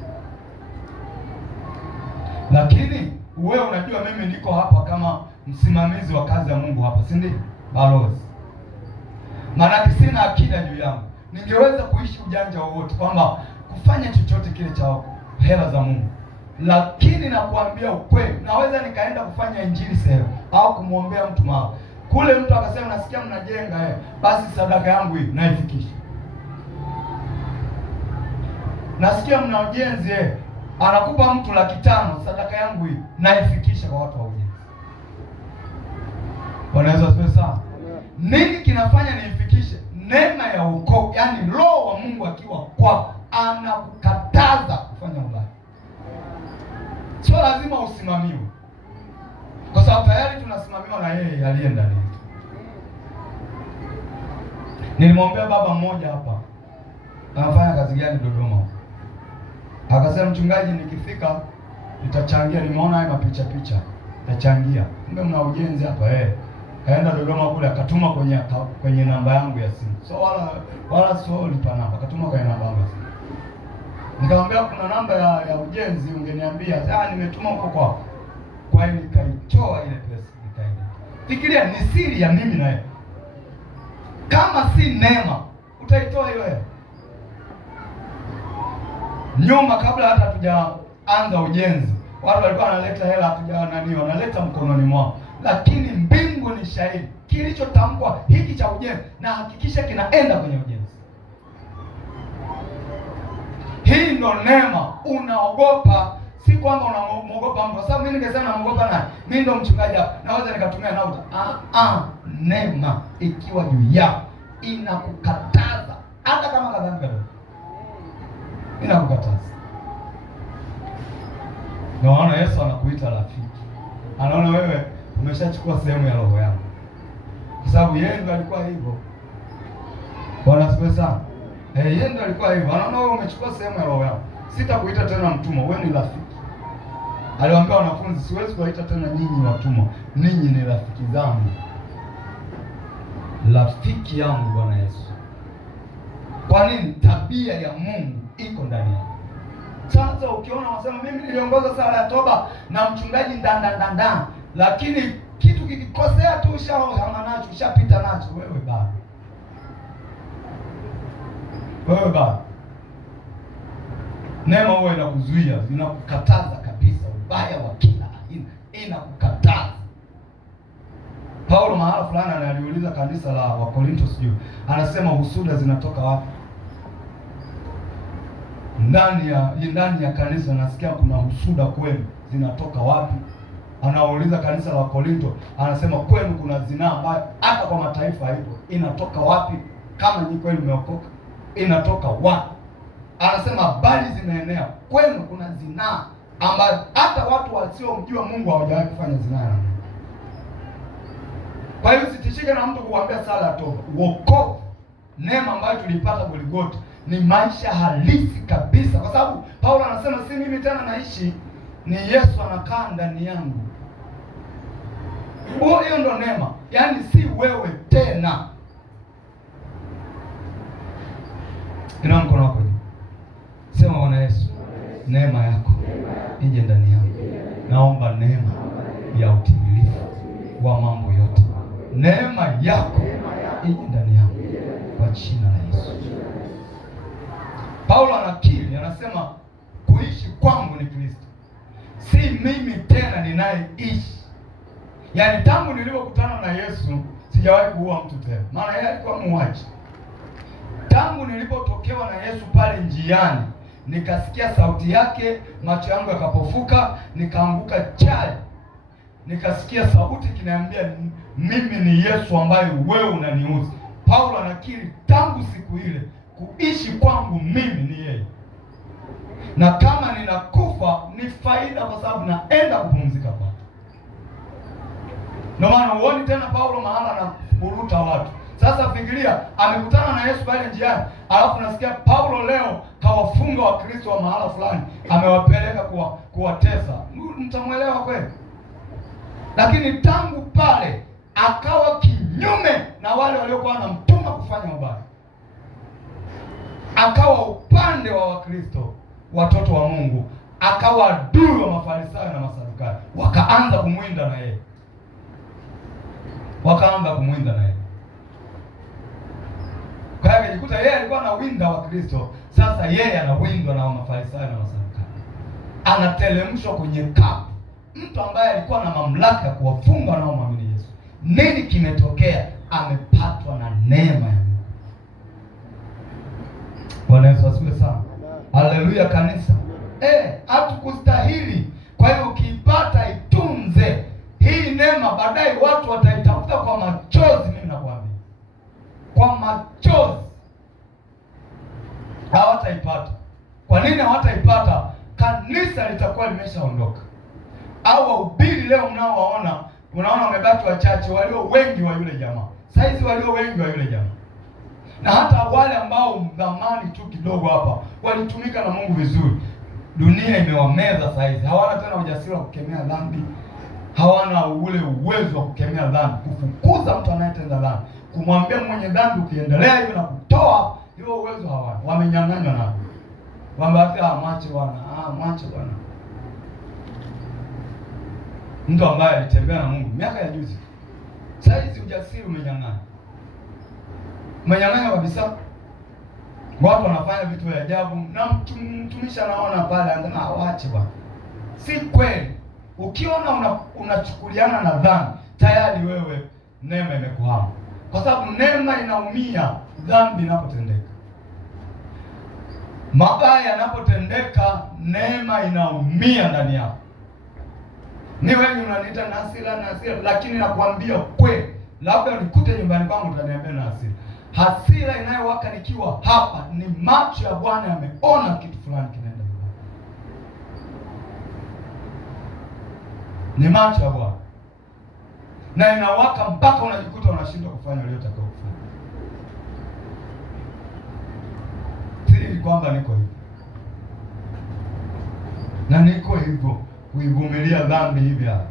Lakini wewe unajua mimi niko hapa kama msimamizi wa kazi ya Mungu hapa, si ndio? Balozi. Maana sina akida juu yangu. Ningeweza kuishi ujanja wowote kwamba kufanya chochote kile cha hela za Mungu. Lakini nakuambia ukweli, naweza nikaenda kufanya injili sehemu au kumwombea mtu mahali. Kule mtu akasema nasikia mnajenga basi sadaka yangu hii naifikisha. Nasikia mna ujenzi anakupa mtu 500,000, sadaka yangu hii naifikisha kwa watu wa ujenzi. Wanaweza sema sana. Nini kinafanya niifikishe? Neema ya wokovu, yaani roho wa Mungu akiwa kwako anakukataza kufanya ubaya. Sio lazima usimamiwe, kwa sababu tayari tunasimamiwa na yeye aliye ndani yetu. Nilimwambia baba mmoja hapa, anafanya kazi gani Dodoma, akasema mchungaji, nikifika nitachangia. Nimeona haya mapicha nitachangia. Kumbe mna ujenzi hapa Kaenda Dodoma kule, akatuma kwenye namba yangu ya simu. So wala sio lipa namba, akatuma kwenye namba yangu ya simu. Nikamwambia kuna namba ya ujenzi, ungeniambia. Nimetuma huko kwako. Kwa hiyo nikaitoa ile pesa nikaenda. Fikiria ni siri ya mimi na yeye. Kama si neema, utaitoa hiyo hela. Nyuma kabla hata hatujaanza ujenzi, watu walikuwa wanaleta hela, wanaleta mkononi mwao. Lakini mbingu ni shahidi, kilichotamkwa hiki cha ujenzi na hakikisha kinaenda kwenye ujenzi. Hii ndo neema. Unaogopa, si kwamba unamuogopa mtu. Kwa sababu mimi ningesema namuogopa naye, mimi ndo mchungaji hapa, naweza nikatumia nauta. Neema ikiwa juu yako inakukataza, hata kama kadhambi kadogo, inakukataza. Naona Yesu anakuita rafiki. Anaona wewe umeshachukua sehemu ya roho yako, kwa sababu yeye ndo alikuwa hivyo. Bwana asifiwe sana. Yeye ndo alikuwa hivyo. Anaona wewe umechukua sehemu ya roho yako. Sitakuita tena mtumwa, wewe ni rafiki. Aliwaambia wanafunzi, siwezi kuwaita tena nyinyi watumwa, ninyi ni rafiki zangu. Rafiki yangu Bwana Yesu. Kwa nini? Tabia ya Mungu iko ndani yako. Sasa ukiona unasema mimi niliongoza sala ya toba na mchungaji ndanda, lakini kitu kikikosea tu ushaohama nacho, ushapita nacho, wewe bado. Neema huwa inakuzuia, inakukataza kabisa ubaya wa kila aina, inakukataza. Paulo mahala fulani aliuliza kanisa la Wakorinto, sijui, anasema husuda zinatoka wapi? Ndani ya kanisa nasikia kuna husuda kwenu, zinatoka wapi? Anauliza kanisa la Korinto, anasema kwenu kuna zinaa ambayo hata kwa mataifa haipo, inatoka wapi? Kama ni kweli mmeokoka, inatoka wapi? Anasema habari zimeenea kwenu kuna zinaa ambayo hata watu wasiomjua Mungu hawajawahi kufanya zinaa. Kwa hiyo usitishike na mtu kuambia sala ya toba. Wokovu, neema ambayo tulipata Golgotha, ni maisha halisi kabisa, kwa sababu Paulo anasema si mimi tena naishi, ni Yesu anakaa ndani yangu. Hiyo ndo neema, yaani si wewe tena. Ina mkono wako juu, sema Bwana Yesu, neema yako ije ndani yangu. Naomba neema ya utimilifu wa mambo yote. Neema yako ije ndani yangu kwa jina la Yesu. Paulo anakiri, anasema kuishi kwangu ni Kristo, si mimi tena ninayeishi. Yaani tangu nilipokutana na Yesu sijawahi kuua mtu tena, maana yeye alikuwa muuaji. Tangu nilipotokewa na Yesu pale njiani, nikasikia sauti yake, macho yangu yakapofuka, nikaanguka chali, nikasikia sauti kiniambia, mimi ni Yesu ambaye wewe unaniuza. Paulo anakiri tangu siku ile kuishi kwangu mimi ni yeye, na kama ninakufa ni faida, kwa sababu naenda kupumzika kwake. Ndio maana uone tena Paulo mahala na kuruta watu. Sasa fikiria, amekutana na Yesu pale njiani, alafu nasikia Paulo leo kawafunga Wakristo wa mahala fulani, amewapeleka kuwatesa. Mtamwelewa kweli? Lakini tangu pale akawa kinyume na wale waliokuwa wanamtuma kufanya mabaya, akawa upande wa Wakristo, watoto wa Mungu, akawa adui wa Mafarisayo na Masadukayo. Wakaanza kumwinda na yeye, Kwa hiyo akajikuta yeye alikuwa anawinda Wakristo, sasa yeye anawindwa na Mafarisayo na Masadukayo, anatelemshwa kwenye kapu. Mtu ambaye alikuwa na mamlaka ya kuwafunga wanaomwamini Yesu. Nini kimetokea? Amepatwa na neema ya Mungu. Bwana Yesu asifiwe sana. Haleluya kanisa. Hatukustahili. Kwa hiyo ukiipata itunze hii neema, baadaye watu wataitafuta kwa machozi. Mimi nakwambia, kwa machozi hawataipata. Kwa nini hawataipata? Kanisa litakuwa limeshaondoka. Au wahubiri leo mnaowaona, unaona wamebaki wachache, walio wengi wa yule jamaa. Saizi walio wengi wa yule jamaa, na hata wale ambao zamani tu kidogo hapa walitumika na Mungu vizuri, dunia imewameza saizi. Hawana tena ujasiri wa kukemea dhambi, hawana ule uwezo wa kukemea dhambi, kufukuza mtu anayetenda dhambi, kumwambia mwenye dhambi ukiendelea hivyo na kutoa, hiyo uwezo hawana. Wamenyang'anywa nao. Wamebaki mwache bwana, mwache bwana. Mtu ambaye alitembea na Mungu miaka ya juzi, saizi ujasiri umenyang'anywa kabisa. Watu wanafanya vitu vya ajabu, na mtumishi anaona pale, waache bwana. Si kweli. Ukiona unachukuliana na dhambi, tayari wewe neema imekuhama, kwa sababu neema inaumia dhambi inapotendeka. Mabaya yanapotendeka, neema inaumia ndani yako. Ni wewe unaniita na hasira, lakini nakwambia kweli, labda nikute nyumbani kwangu utaniambia na hasira. Hasira inayowaka nikiwa hapa ni macho ya Bwana yameona kitu fulani kinaenda vibaya. Ni macho ya Bwana, na inawaka mpaka unajikuta unashindwa kufanya uliyotakiwa kufanya. Si kwamba niko hivyo na niko hivyo kuivumilia dhambi hivi hapa,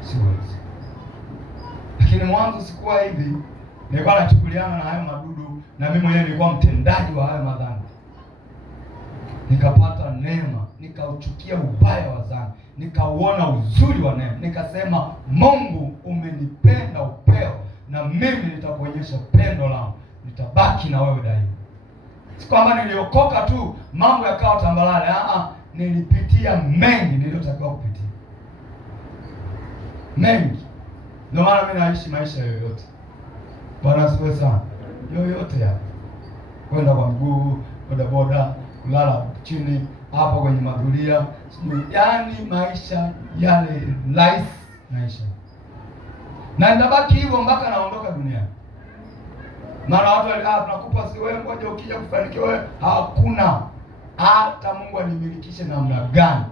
siwezi. Lakini mwanzo sikuwa hivi, nilikuwa nachukuliana na hayo madudu, na mimi mwenyewe nilikuwa mtendaji wa hayo madhambi. Nikapata neema, nikauchukia ubaya wa dhambi, nikauona uzuri wa neema, nikasema Mungu umenipenda upeo, na mimi nitakuonyesha pendo langu, nitabaki na wewe daima. Si kwamba niliokoka tu mambo yakawa tambalale. Nilipitia mengi niliyotakiwa kupitia, mengi. Ndio maana mimi naishi maisha yoyote. Bwana asifiwe sana. Yoyote ya kwenda kwa mguu, boda boda, kulala chini hapo kwenye madhulia, yaani maisha yale life maisha, na nitabaki hivyo mpaka naondoka duniani. Maana watu tunakupa si wewe, ngoja ukija kufanikiwa wewe. Hakuna. Hata Mungu animilikishe namna gani,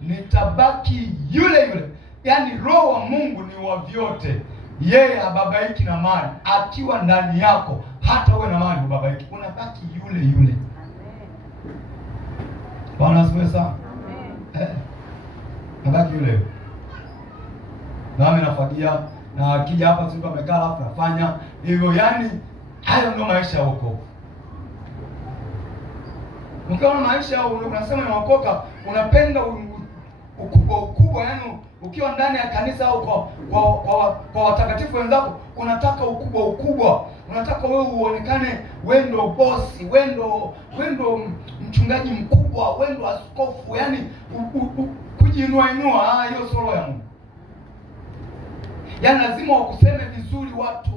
nitabaki yule yule. Yaani roho wa Mungu ni wa vyote. Yeye hababaiki na mali. Akiwa ndani yako, hata uwe na mali ubabaiki, unabaki yule yule. Bwana asifiwe sana. Nabaki yule. Nami nafagia, na akija hapa siku amekaa hapa nafanya hivyo. Yaani hayo ndio maisha ya wokovu. Ukiona maisha unasema unaokoka, unapenda ukubwa, yaani ukiwa ndani ya kanisa au kwa watakatifu wenzako unataka ukubwa, unataka wewe uonekane wewe ndio bosi, wewe ndio mchungaji mkubwa, wewe ndio askofu, yaani kujiinua. Hiyo sio roho ya Mungu. Yaani lazima wakuseme vizuri watu,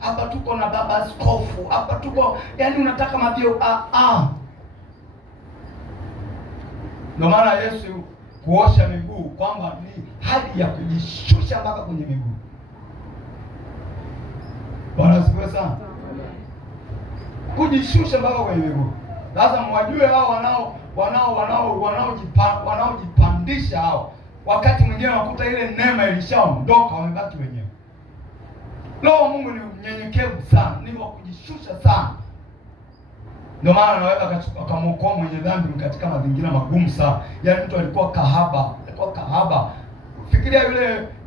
hapa tuko na baba askofu, hapa tuko, yaani unataka mavyo. Ndio maana Yesu kuosha miguu kwamba ni hali ya kujishusha mpaka kwenye miguu. Bwana asifiwe sana. Kujishusha mpaka kwenye miguu. Sasa mwajue hao wanaojipandisha hao, wakati mwingine wakuta ile neema ilishaondoka, wamebaki wenyewe. Roho Mungu ni mnyenyekevu sana, ni wa kujishusha sana. Ndio maana anaweza akamwokoa mwenye dhambi katika mazingira magumu sana. Yaani mtu alikuwa kahaba. Fikiria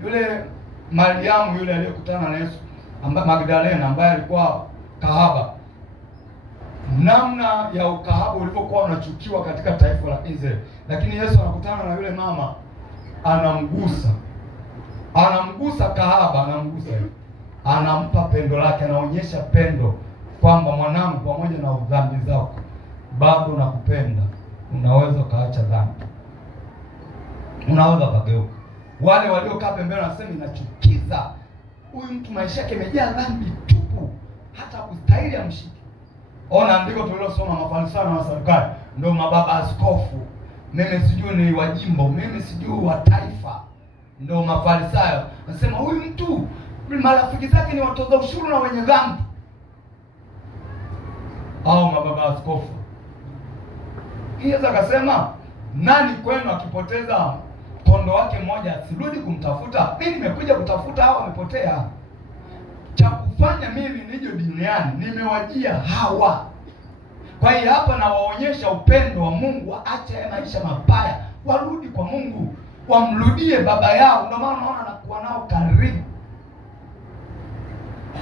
yule Mariamu yule aliyekutana na Yesu, Magdalena, ambaye alikuwa kahaba. Namna ya ukahaba ulivyokuwa unachukiwa katika taifa la Israeli. Lakini Yesu anakutana na yule mama, anamgusa kahaba, anampa pendo lake, anaonyesha pendo kwamba mwanangu, pamoja na dhambi zako bado nakupenda. Unaweza ukaacha dhambi, unaweza ukageuka. Wale waliokaa pembeni wanasema inachukiza, huyu mtu maisha yake yamejaa dhambi tupu, hata kustahili amshike. Ona andiko tulilosoma, Mafarisayo na Masadukayo ndio mababa askofu. Mimi sijui ni wa jimbo, mimi sijui wa taifa, ndio Mafarisayo. Nasema huyu mtu marafiki zake ni watoza ushuru na wenye dhambi, au mababa askofu. Yesu akasema, nani kwenu akipoteza kondo wake mmoja asirudi kumtafuta? Mimi nimekuja kutafuta hao wamepotea. Cha kufanya mimi nije duniani, nimewajia hawa. Kwa hiyo hapa nawaonyesha upendo wa Mungu, waache maisha mabaya, warudi kwa Mungu, wamrudie baba yao. Ndio maana unaona anakuwa nao karibu.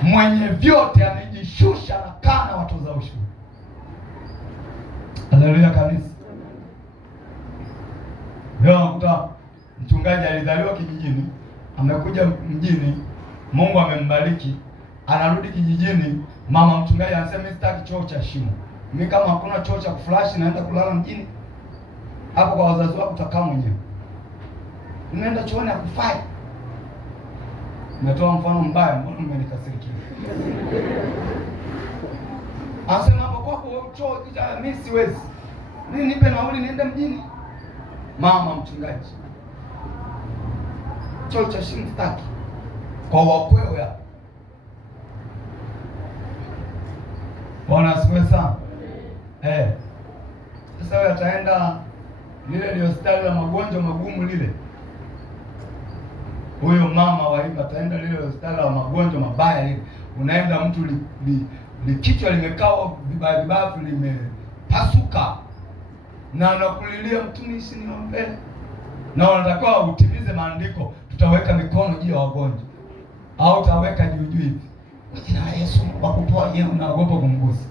Mwenye vyote amejishusha, anakaa na watoza ushuru. Haleluya kanisa. Leo nakuta mchungaji alizaliwa kijijini, amekuja mjini, Mungu amembariki, anarudi kijijini, mama mchungaji anasema mimi sitaki choo cha shimo. Mimi kama hakuna choo cha kuflash naenda kulala mjini. Hapo kwa wazazi wako utakaa mwenyewe. Unaenda chooni akufai. Nimetoa mfano mbaya, mbona mmenikasirikia? Anasema hapo kwako choo mimi siwezi. Mimi nipe nauli niende mjini. Mama mchungaji, choo cha shimo sitaki. Kwa wakweo ya. Bwana asifiwe sana. Sasa wewe ataenda lile hospitali la magonjwa magumu lile. Huyo mama wa hivi ataenda lile hospitali la magonjwa mabaya lile. Unaenda mtu kichwa limekaa vibaya limepasuka. Na anakulilia mtumishi niombe. Na unatakiwa utimize maandiko, tutaweka mikono juu ya wagonjwa. Au utaweka juu hivi. Kwa jina la Yesu wakupoa, yeye unaogopa kumgusa.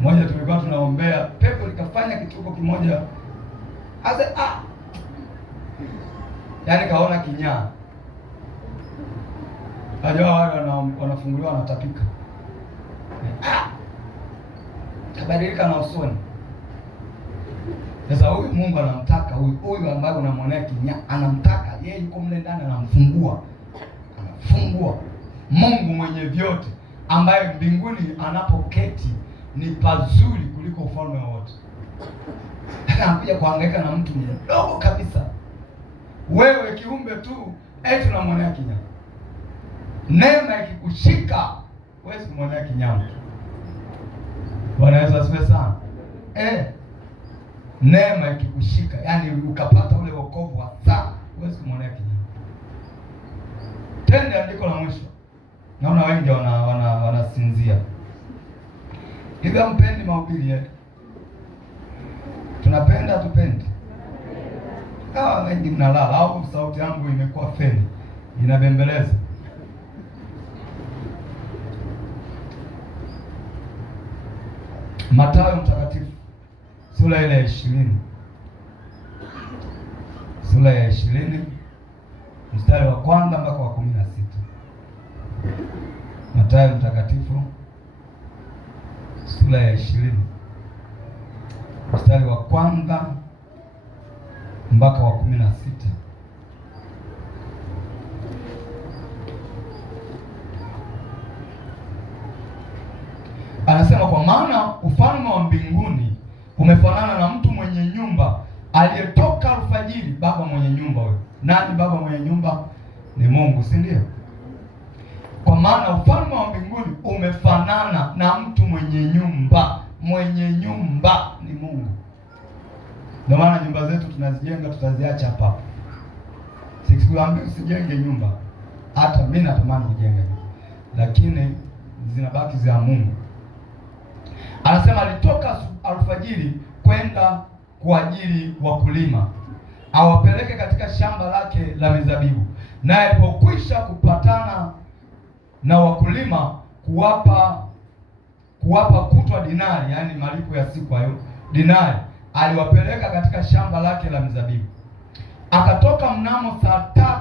Mmoja tulikuwa tunaombea, pepo likafanya kituko kimoja. Yaani kaona kinyaa. Hajua wale wanafunguliwa wanatapika. Kabadilika na usoni. Sasa huyu Mungu anamtaka huyu ambaye unamwonea kinyaa, anamtaka yeye, yuko mle ndani, anamfungua. Mungu mwenye vyote, ambaye mbinguni anapoketi ni pazuri kuliko ufalme wote. Anakuja kuhangaika na mtu mdogo kabisa. Wewe kiumbe tu, eti unamwonea kinyaa. Neema ikikushika, wewe usimwonea kinyaa. Bwana Yesu asifiwe sana. Neema ikikushika, yani ukapata ule wokovu wa saa, huwezi kumwonea kinyaa. Tende andiko la mwisho. Naona wengi wanasinzia. Hivi mpendi mahubiri tunapenda tupendi? Wengi mnalala au sauti yangu imekuwa feni, inabembeleza. Mathayo mtakatifu sura ile ya 20, sura ya 20 mstari wa kwanza mpaka wa 16. Mathayo mtakatifu sura ya 20 mstari wa kwanza mpaka wa 16. Anasema, kwa maana ufalme wa mbinguni umefanana na mtu mwenye nyumba aliyetoka alfajiri. Baba mwenye nyumba huyo nani? Baba mwenye nyumba ni Mungu, si ndio? Kwa maana ufalme wa mbinguni umefanana na mtu mwenye nyumba. Mwenye nyumba ni Mungu. Ndio maana nyumba zetu tunazijenga, tutaziacha hapa. Sikuambia usijenge nyumba, hata mimi natamani kujenge, lakini zinabaki za Mungu. Anasema alitoka alfajiri kwenda kuajiri wakulima awapeleke katika shamba lake la mizabibu, naye alipokwisha kupatana na wakulima kuwapa kutwa dinari, yaani malipo ya siku hayo dinari, aliwapeleka katika shamba lake la mizabibu. Akatoka mnamo saa 3,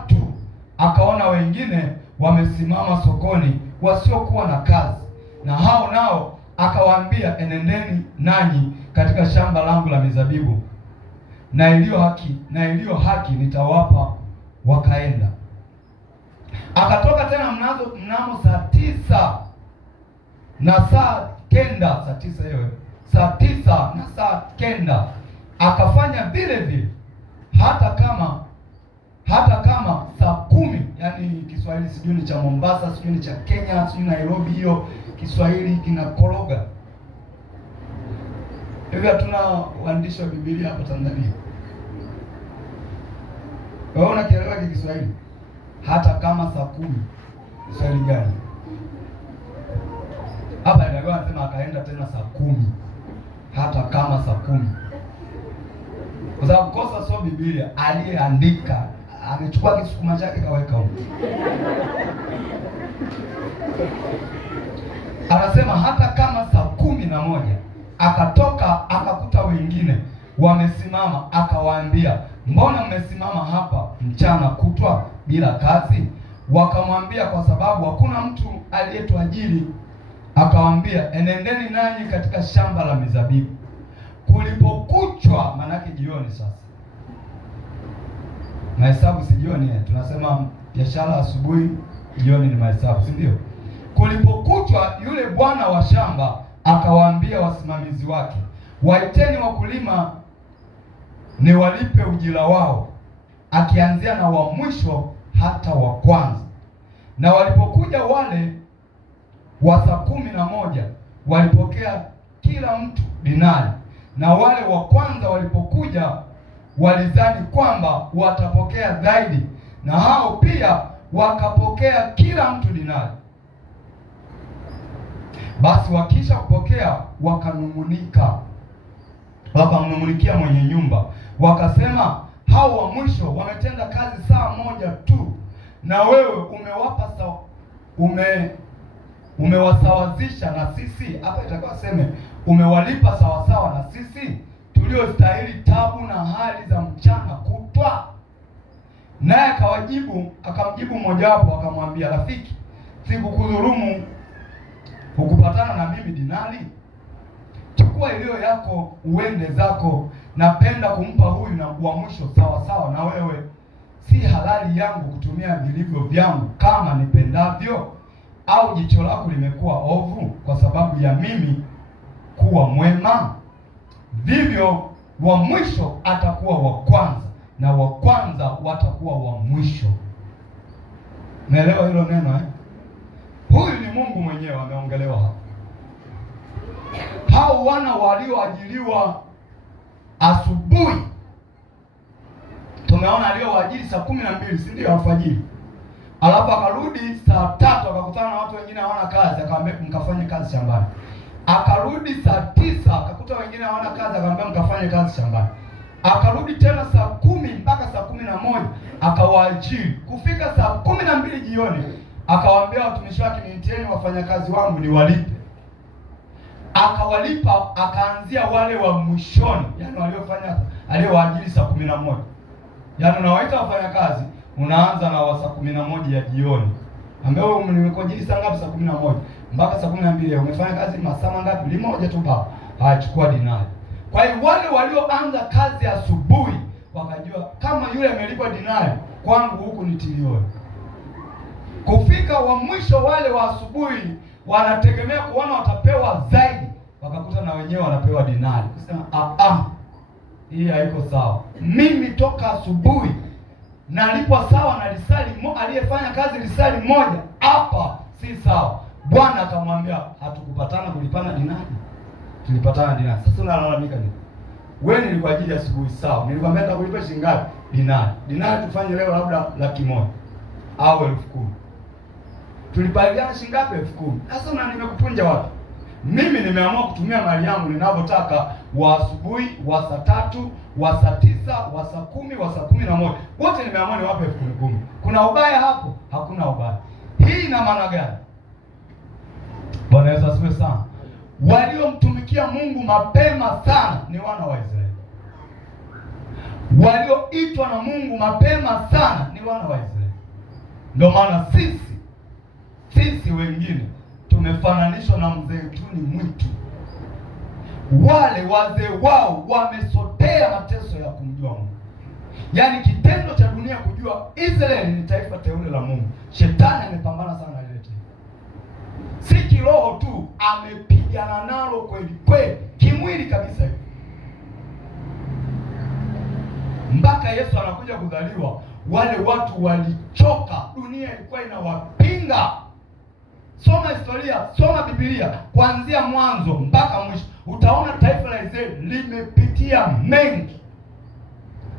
akaona wengine wamesimama sokoni wasiokuwa na kazi, na hao nao akawaambia, enendeni nanyi katika shamba langu la mizabibu, na iliyo haki nitawapa. Wakaenda. Akatoka tena mnamo saa 9 na saa 9, saa 9 na saa 9 akafanya vile vile, hata kama saa 10. Yani Kiswahili sijui ni cha Mombasa, sijui ni cha Kenya, sijui Nairobi, hiyo Kiswahili kinakoroga hivi. Hatuna waandishi wa Biblia hapa Tanzania. Wewe unakielewa Kiswahili? Hata kama saa 10 Kiswahili gani? Hapa ndio anasema akaenda tena saa 10, hata kama saa 10. Kwa sababu kosa sio Biblia, aliyeandika amechukua kisukuma chake kaweka huko. Anasema hata kama saa 11 akatoka akakuta wengine wamesimama, akawaambia, mbona mmesimama hapa mchana kutwa bila kazi? Wakamwambia, kwa sababu hakuna mtu aliyetuajiri. Akawaambia, enendeni nanyi katika shamba la mizabibu. Kulipokuchwa, manake jioni sasa. Mahesabu si jioni, tunasema biashara asubuhi, jioni ni mahesabu, si ndio? Kulipokuchwa, yule bwana wa shamba akawaambia wasimamizi wake, waiteni wakulima niwalipe ujira wao, akianzia na wa mwisho hata wa kwanza. Na walipokuja wale wa saa 11 walipokea kila mtu dinari, na wale wa kwanza walipokuja walidhani kwamba watapokea zaidi, na hao pia wakapokea kila mtu dinari. Basi wakisha kupokea wakamnung'unikia mwenye nyumba, wakasema, hao wa mwisho wametenda kazi saa 1 tu, na wewe umewasawazisha na sisi. Hapa itakuwa seme umewalipa sawasawa na sisi tuliostahili tabu na hali za mchana kutwa. Naye akamjibu mmojawapo akamwambia, rafiki, sikukudhulumu hukupatana na mimi dinari? Chukua iliyo yako uende zako. Napenda kumpa huyu na wa mwisho sawa na wewe. Si halali yangu kutumia vilivyo vyangu kama nipendavyo? Au jicho lako limekuwa ovu kwa sababu ya mimi kuwa mwema? Vivyo wa mwisho atakuwa wa kwanza, na wa kwanza watakuwa wa mwisho. Naelewa hilo neno Huyu ni Mungu mwenyewe ameongelewa hapa. Hao wana walioajiriwa asubuhi, tumeona aliowaajiri saa 12, si ndio, alfajiri. Alafu akarudi saa 3 akakutana na watu wengine hawana kazi, akamwambia mkafanye kazi shambani. Akarudi saa 9 akakuta wengine hawana kazi, akamwambia mkafanye kazi shambani. Akarudi tena saa 10 mpaka saa 11 akawaajiri. Kufika saa 12 jioni akawaambia watumishi wake, niitieni wafanyakazi wangu niwalipe. akawalipa, akaanzia wale wa mwishoni, yaani waliofanya, aliowaajiri saa 11. Yaani unawaita wafanyakazi, unaanza na wa saa 11 ya jioni, ambao nimekuajiri saa ngapi? Saa 11 mpaka saa 12. Umefanya kazi masaa mangapi? Limoja tu baba. Achukua dinari. Kwa hiyo wale walioanza kazi asubuhi wakajua kama yule amelipwa dinari, kwangu huku ni trilioni. Kufika wa mwisho, wale wa asubuhi wanategemea kuona watapewa zaidi, wakakuta na wenyewe wanapewa dinari. Kusema hii haiko sawa. Mimi toka asubuhi nalipwa sawa na lisali aliyefanya kazi lisali moja, hapa si sawa. Bwana akamwambia, hatukupatana kulipana dinari? Tulipatana dinari. Sasa unalalamika nini? Wewe nilikuwa ajili ya asubuhi, sawa. Nilikwambia nitakulipa shilingi ngapi? Dinari. Dinari tufanye leo labda 100,000 au 10,000. Tulipaliana shilingi ngapi? 10,000. Sasa nimekupunja wapi? Mimi nimeamua kutumia mali yangu ninavyotaka, wa asubuhi, wa saa 3, wa saa 9, wa saa 10, wa saa 11. Wote nimeamua niwape 10,000. Kuna ubaya hapo? Hakuna ubaya. Hii ina maana gani? Bwana Yesu asifiwe sana. Waliomtumikia Mungu mapema sana ni wana wa Israeli. Walioitwa na Mungu mapema sana ni wana wa Israeli. Ndio maana sisi wengine tumefananishwa na mzeituni mwitu. Wale wazee wao wamesotea mateso ya kumjua Mungu. Yaani kitendo cha dunia kujua Israeli ni taifa teule la Mungu, shetani amepambana sana na ile taifa. Si kiroho tu, amepigana nalo kweli kweli, kimwili kabisa hivi. Mpaka Yesu anakuja kuzaliwa, wale watu walichoka, dunia ilikuwa inawapinga. Soma historia, soma Biblia kuanzia mwanzo mpaka mwisho, utaona taifa la Israeli limepitia mengi,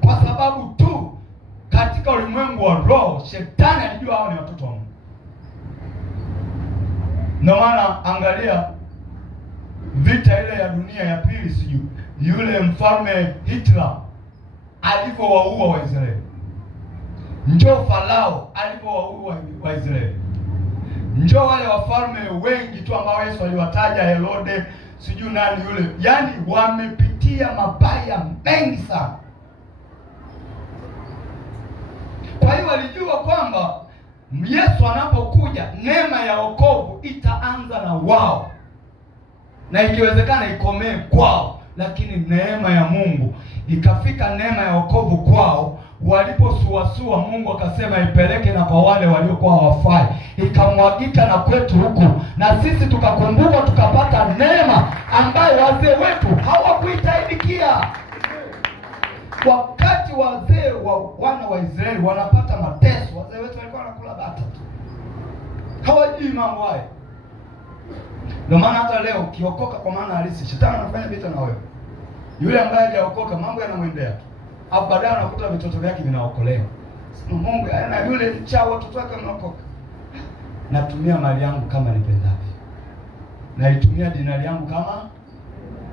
kwa sababu tu katika ulimwengu wa roho shetani alijua hao ni watoto wa Mungu. Ndio maana angalia vita ile ya dunia ya pili, sijui yule mfalme Hitler alivyowaua Waisraeli, njoo Farao alivyowaua Waisraeli, njoo wale wafalme wengi tu ambao Yesu aliwataja, Herode, sijui nani yule, yaani wamepitia mabaya mengi sana. Kwa hiyo walijua kwamba Yesu anapokuja neema ya wokovu itaanza na wao, na ikiwezekana ikomee kwao, lakini neema ya Mungu ikafika, neema ya wokovu kwao. Waliposuasua, Mungu akasema ipeleke na kwa wale waliokuwa hawafai, ikamwagika na kwetu huku, na sisi tukakumbuka, tukapata neema ambayo wazee wetu hawakuitaidikia. Wakati wazee wa wana wa Israeli wanapata mateso, wazee wetu walikuwa wanakula bata tu, hawajui mambo haya. Ndio maana hata leo ukiokoka kwa maana halisi, shetani anafanya vita na wewe. Yule ambaye hajaokoka mambo yanamwendea tu, hapo baadaye anakuta vitoto vyake vinaokolewa. Sema Mungu, na yule mchao watoto wake wanaokoka. Natumia mali yangu kama nipendavyo, naitumia dinari yangu kama.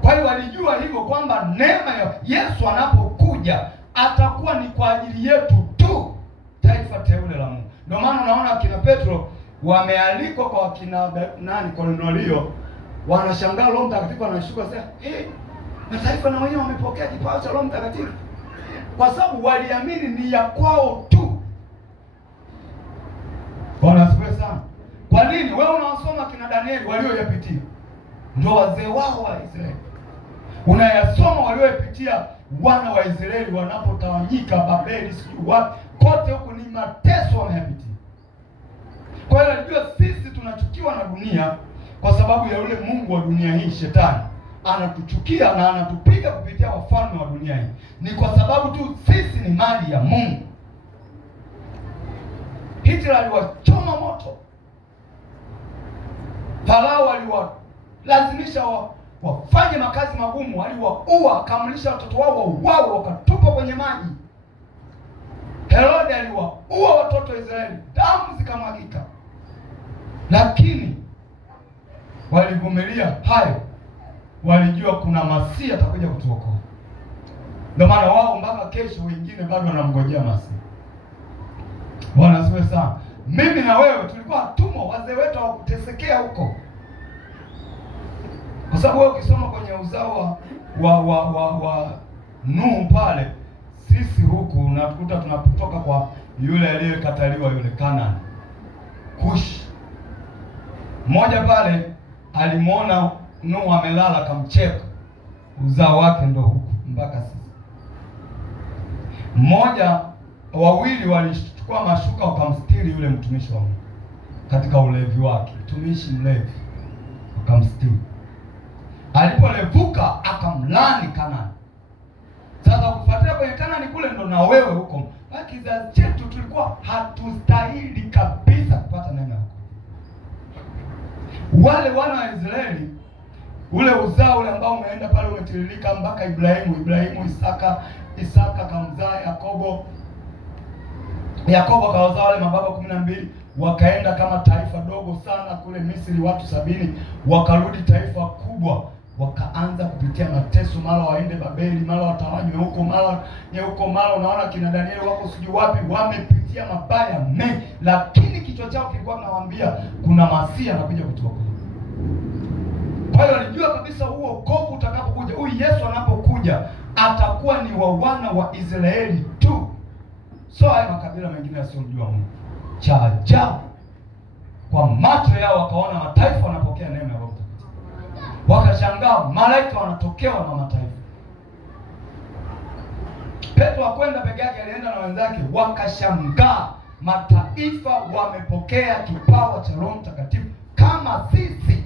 Kwa hiyo walijua hivyo kwamba neema ya Yesu anapokuja atakuwa ni kwa ajili yetu tu, taifa teule la Mungu. Ndio maana unaona akina Petro wamealikwa kwa akina Kornelio, wanashangaa Roho Mtakatifu anashuka, sasa mataifa na wenyewe wamepokea kipawa cha Roho Mtakatifu, kwa sababu waliamini ni ya kwao tu. Bwana asifiwe sana. Kwa nini? Wewe unawasoma kina Danieli walioyapitia, ndio wazee wao wa Israeli. Unayasoma walioyapitia wana wa Israeli wanapotawanyika Babeli, sijui wapi, kote huko ni mateso wameyapitia. Kwa hiyo najua sisi tunachukiwa na dunia kwa sababu ya yule mungu wa dunia hii, shetani anatuchukia na anatupiga kupitia wafalme wa dunia hii. Ni kwa sababu tu sisi ni mali ya Mungu. Hitler aliwachoma moto, Farao aliwalazimisha wafanye makazi magumu, aliwaua, akamlisha watoto wao wauawe, wakatupa kwenye maji. Herode aliwaua watoto wa Israeli, damu zikamwagika, lakini walivumilia hayo. Walijua kuna Masihi atakuja kutuokoa. Ndio maana wao mpaka kesho wengine bado wanamngojea Masihi. Bwana asifiwe sana. Mimi na wewe tulikuwa watumwa, wazee wetu hawakutesekea huko. Kwa sababu wewe ukisoma kwenye uzao wa Nuhu pale, sisi huku unakuta tunatoka kwa yule aliyekataliwa, yule Kanani. Kush mmoja pale alimwona Nuhu amelala, akamcheka. Uzao wake ndo huku mpaka sisi. Wawili walichukua mashuka wakamstiri yule mtumishi wa Mungu katika ulevi wake, mtumishi mlevi, wakamstiri. Alipolevuka akamlani Kanani. Sasa kufuatia kwenye Kanani kule ndo na wewe huko. Kizazi chetu tulikuwa hatustahili kabisa kupata neema huko. Wale wana wa Israeli, ule uzao ule ambao umeenda pale umetiririka mpaka Ibrahimu, Isaka kamzaa Yakobo kawazaa wale mababa 12, wakaenda kama taifa dogo sana kule Misri, watu 70, wakarudi taifa kubwa, wakaanza kupitia mateso, mara waende Babeli, mara watawanywe huko, mara unaona kina Danieli wako sijui wapi, wamepitia mabaya mengi, lakini kichwa chao kilikuwa kinawaambia kuna Masia anakuja kutuokoa. Kwa hiyo alijua kabisa huo wokovu utakapokuja, huyu Yesu anapokuja atakuwa ni wa wana wa Israeli tu, so haya makabila mengine yasiyomjua Mungu. Cha ajabu, kwa macho yao wakaona mataifa wanapokea neema ya Roho Mtakatifu, wakashangaa malaika wanatokewa na mataifa. Petro hakwenda peke yake, alienda na wenzake, wakashangaa mataifa wamepokea kipawa cha Roho Mtakatifu kama sisi.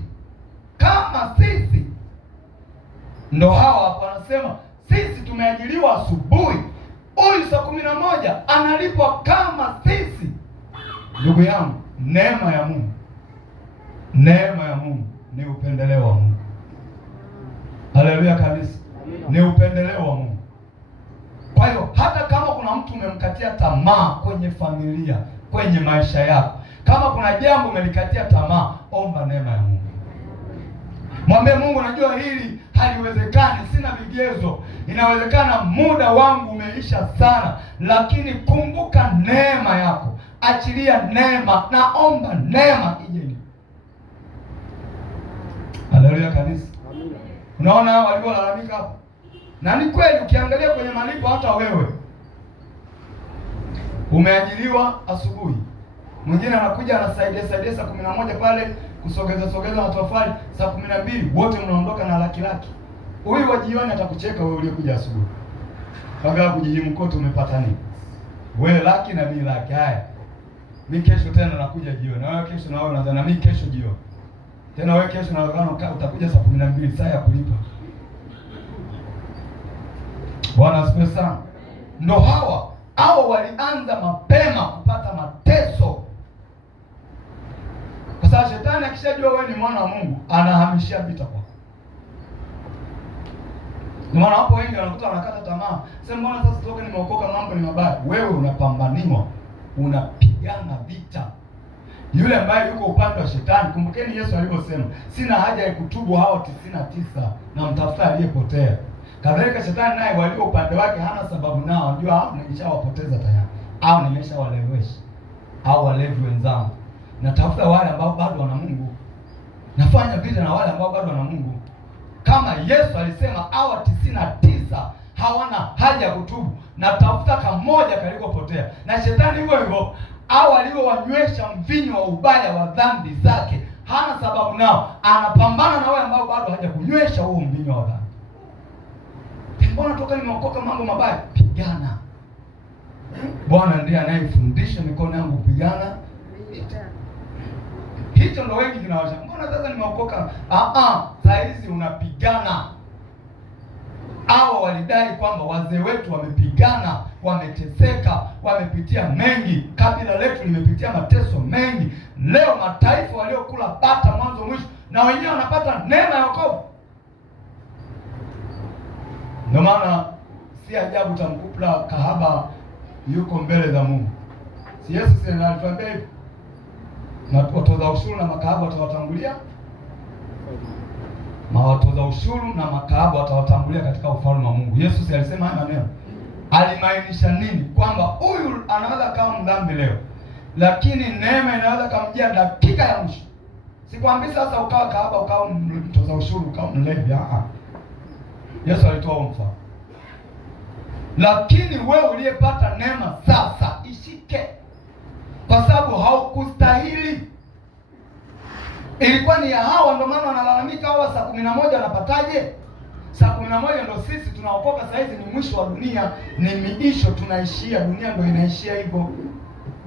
Ndo hawa hapa wanasema sisi tumeajiriwa asubuhi, huyu saa 11 analipwa kama sisi. Ndugu yangu, neema ya Mungu ni upendeleo wa Mungu. Haleluya kanisa, ni upendeleo wa Mungu. Kwa hiyo hata kama kuna mtu umemkatia tamaa kwenye familia, kwenye maisha yako, kama kuna jambo umelikatia tamaa, omba neema ya Mungu. Mwambie Mungu, najua hili haliwezekani, sina vigezo, inawezekana muda wangu umeisha sana, lakini kumbuka neema yako, achilia neema, naomba neema ije. Haleluya kanisa. Unaona hao waliolalamika hapo, na ni kweli, ukiangalia kwenye malipo, hata wewe umeajiriwa asubuhi, mwingine anakuja anasaidia saa 11 pale kusogeza matofali, saa 12 wote mnaondoka na laki. Huyu wa jioni atakucheka wewe uliyekuja asubuhi. Panga kujijimkoto, umepata nini? Wewe laki na mimi laki. Haya, mimi kesho tena nakuja jioni, na wewe kesho, na wewe unaanza na mimi kesho jioni tena, wewe kesho na wewe utakuja saa 12, saa ya kulipa. Bwana asifiwe sana. Ndo hao walianza mapema kupata mateso, kwa sababu shetani akishajua wewe ni mwana wa Mungu anahamishia vita kwako. Ndio maana hapo wengi wanakuta wanakata tamaa, sema mbona sasa toka nimeokoka mambo ni mabaya. Wewe unapambaniwa, unapigana vita. Yule ambaye yuko upande wa shetani, kumbukeni Yesu alivyosema, sina haja ya kutubu hao 99 na mtafuta aliyepotea. Kadhalika shetani naye walio upande wake hana sababu nao, unajua hao nimeshawapoteza tayari, au nimeshawalewesha, au walevi wenzangu. Natafuta wale ambao bado wana Mungu, nafanya vita na wale ambao bado wana Mungu. Kama Yesu alisema hawa 99 hawana haja ya kutubu, natafuta kamoja kalikopotea. Na shetani hivyo hivyo, au aliowanywesha mvinyo wa ubaya wa dhambi zake, hana sababu nao, anapambana na wale ambao bado hawajakunywesha huo mvinyo wa dhambi. Mbona toka nimeokoka mambo mabaya? Pigana. Bwana ndiye anayefundisha mikono yangu kupigana. Hicho ndo wengi kinawasha. Mbona sasa nimeokoka? Saa hizi unapigana. Hao walidai kwamba wazee wetu wamepigana, wameteseka, wamepitia mengi, kabila letu limepitia mateso mengi. Leo mataifa waliokula bata mwanzo mwisho, na wenyewe wanapata neema ya wokovu. Ndio maana si ajabu tamkupla kahaba yuko mbele za Mungu. Si Yesu alituambia hivi? Na watoza ushuru na makahaba watawatangulia? Watoza ushuru na makahaba watawatangulia katika ufalme wa Mungu. Yesu alisema haya maneno. Alimaanisha nini? Kwamba huyu anaweza kama mdhambi leo, lakini neema inaweza kumjia dakika ya mwisho. Sikwambii sasa ukawa kahaba, ukawa mtoza ushuru, ukawa mlevi. Yesu alitoa mfano. Lakini wewe uliyepata neema sasa ishike, kwa sababu haukustahili. Ilikuwa ni ya hawa, ndio maana wanalalamika hawa saa 11 wanapataje? Saa 11 ndio sisi tunaokoka. Sasa hizi ni mwisho wa dunia, ni miisho, tunaishia, dunia ndio inaishia hivyo.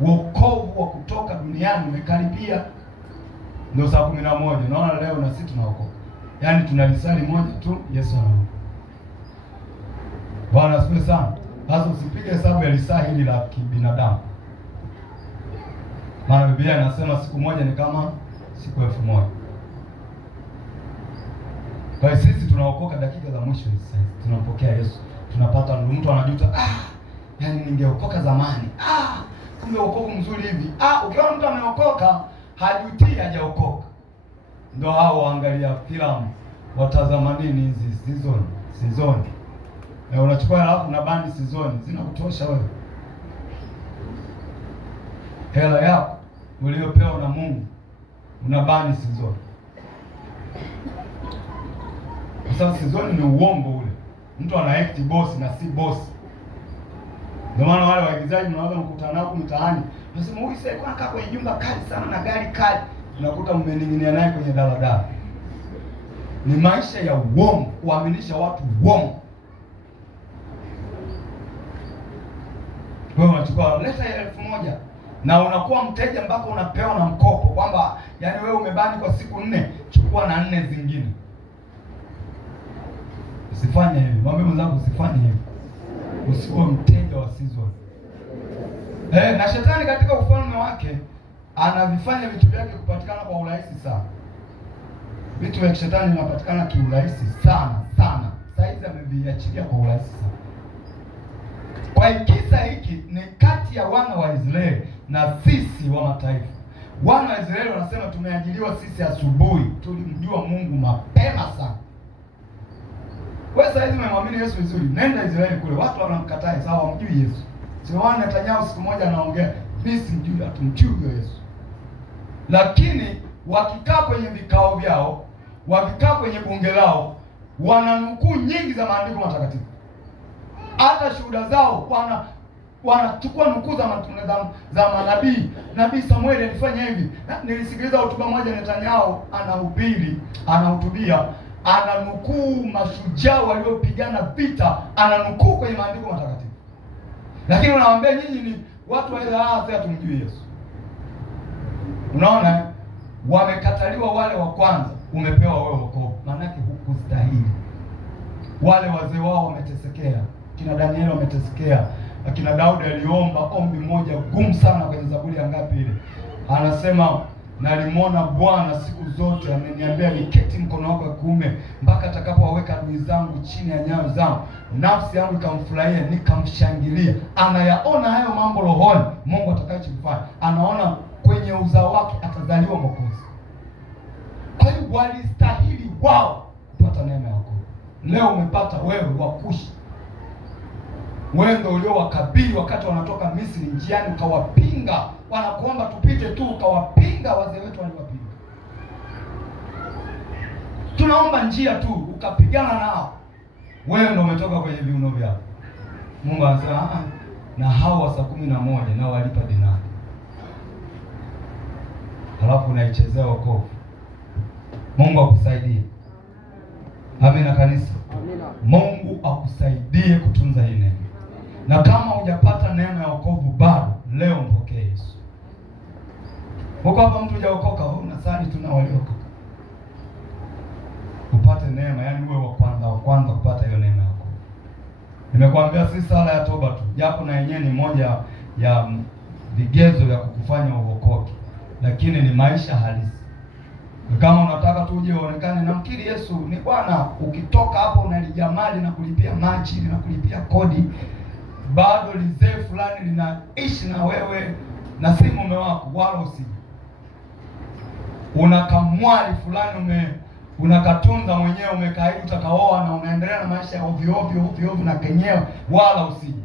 Wokovu wa kutoka duniani umekaribia, ndio saa 11. Unaona leo na sisi tunaokoka, yaani tunalisali moja tu, Yesu anaokoka. Bwana asifiwe sana. Sasa usipige hesabu ya lisaa hili la kibinadamu, maana Biblia inasema siku moja ni kama siku 1000. Kwa hiyo sisi tunaokoka dakika za mwisho hizi. Tunampokea Yesu, tunapata, mtu anajuta, yaani ningeokoka zamani. Kumbe wokovu mzuri hivi. Ukiona mtu ameokoka hajutii hajaokoka, ndio hao waangalia filamu, watazama nini hizi season. Unachukua halafu na bandi season zinakutosha wewe. Hela yako uliyopewa na Mungu una bandi season. Sasa season ni uongo ule. Mtu ana act boss na si boss. Ndio maana wale waigizaji mnaanza kukutana nao mtaani, unasema huyu sasa anakaa kwenye jumba kali sana na gari kali, unakuta mmening'inia naye kwenye daladala. Ni maisha ya uongo, kuaminisha watu uongo. Wewe unachukua leta 1000 na unakuwa mteja mpaka unapewa na mkopo, kwamba yaani wewe umebani kwa siku 4, chukua na 4 zingine. Usifanye hivi. Mwambie mwenzako usifanye hivi. Usiwe mteja wa season. Na shetani katika ufalme wake anavifanya vitu vyake kupatikana kwa urahisi sana. Vitu vya shetani vinapatikana kiurahisi sana. Saizi ameviachilia kwa urahisi sana. Kwa kisa hiki ni kati ya wana wa Israeli na sisi wa mataifa. Wana wa Israeli wanasema tumeajiliwa sisi asubuhi, tulimjua Mungu mapema sana. Wewe sasa hivi umemwamini Yesu vizuri, nenda Israeli kule, watu wanamkataa, sawa, wamjui Yesu. Sio wana Netanyahu siku moja anaongea, mimi simjui, hatumjui Yesu. Lakini wakikaa kwenye vikao vyao, wakikaa kwenye bunge lao, wananukuu nyingi za maandiko matakatifu. Hata shuhuda zao wanachukua nukuu za manabii. Nabii Samuel alifanya hivi. Nilisikiliza hotuba moja Netanyahu anahutubia, ananukuu mashujaa waliopigana vita, ananukuu kwenye maandiko matakatifu. Lakini unawaambia nyinyi ni watu wa sasa tumjui Yesu. Unaona, wamekataliwa wale wa kwanza, umepewa wewe wokovu. Maana yake hukustahili. Wale wazee wao wametesekea. Kina Danieli wametesekea. Akina Daudi aliomba ombi moja gumu sana kwenye Zaburi ya ngapi ile? Anasema nalimwona Bwana siku zote, ameniambia niketi mkono wako wa kuume mpaka atakapowaweka adui zangu chini ya nyayo zangu. Nafsi yangu ikamfurahia, nikamshangilia. Anayaona hayo mambo rohoni, Mungu atakayofanya. Anaona kwenye uzao wake atazaliwa Mwokozi. Kwa hiyo walistahili wao kupata neema ya wokovu. Leo umepata wewe wakushi. Wewe ndio uliowakabili wakati wanatoka Misri, njiani ukawapinga, wanakuomba tupite tu, ukawapinga. Wazee wetu waliwapinga. Tunaomba njia tu, ukapigana nao. Wewe ndio umetoka kwenye viuno vyao. Mungu anasema na hao wa saa 11 nao walipa dinari. Halafu unaichezea wokovu. Mungu akusaidie. Amina kanisa. Amina. Mungu akusaidie kutunza hii neema. Na kama hujapata neema ya wokovu bado, leo mpokee Yesu. Huko hapa mtu hujaokoka, unasali tu na waliokoka. Upate neema, yani uwe wa kwanza kupata hiyo neema ya wokovu. Nimekuambia si sala ya toba tu, japo na yenyewe ni moja ya vigezo vya kukufanya uokoke, lakini ni maisha halisi. Kama unataka tu uje uonekane namkiri Yesu ni Bwana, ukitoka hapo unalijamali na kulipia maji na kulipia kodi, bado lizee fulani linaishi na wewe na si mume wako, wala usije. Unakamwali fulani unakatunza mwenyewe, umekaidi utakaoa na unaendelea na maisha ya ovyo ovyo na kenyewe, wala usije.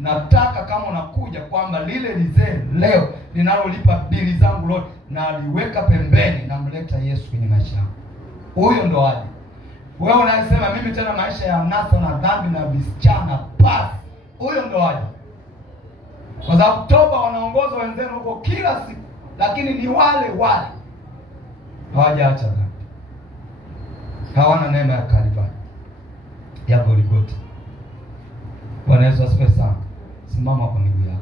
nataka kama unakuja kwamba lile lizee leo linalolipa bili zangu lote na liweka pembeni, na mleta Yesu kwenye maisha yangu. Huyo ndo aje. Wewe unasema mimi tena maisha ya anasa na dhambi na visichana basi, huyo ndo aje. Kwa sababu toba wanaongoza wenzenu huko kila siku, lakini ni wale hawajaacha dhambi, hawana neema ya Kalvari ya Golgotha. Bwana Yesu asifiwe sana. Simama kwa miguu yako.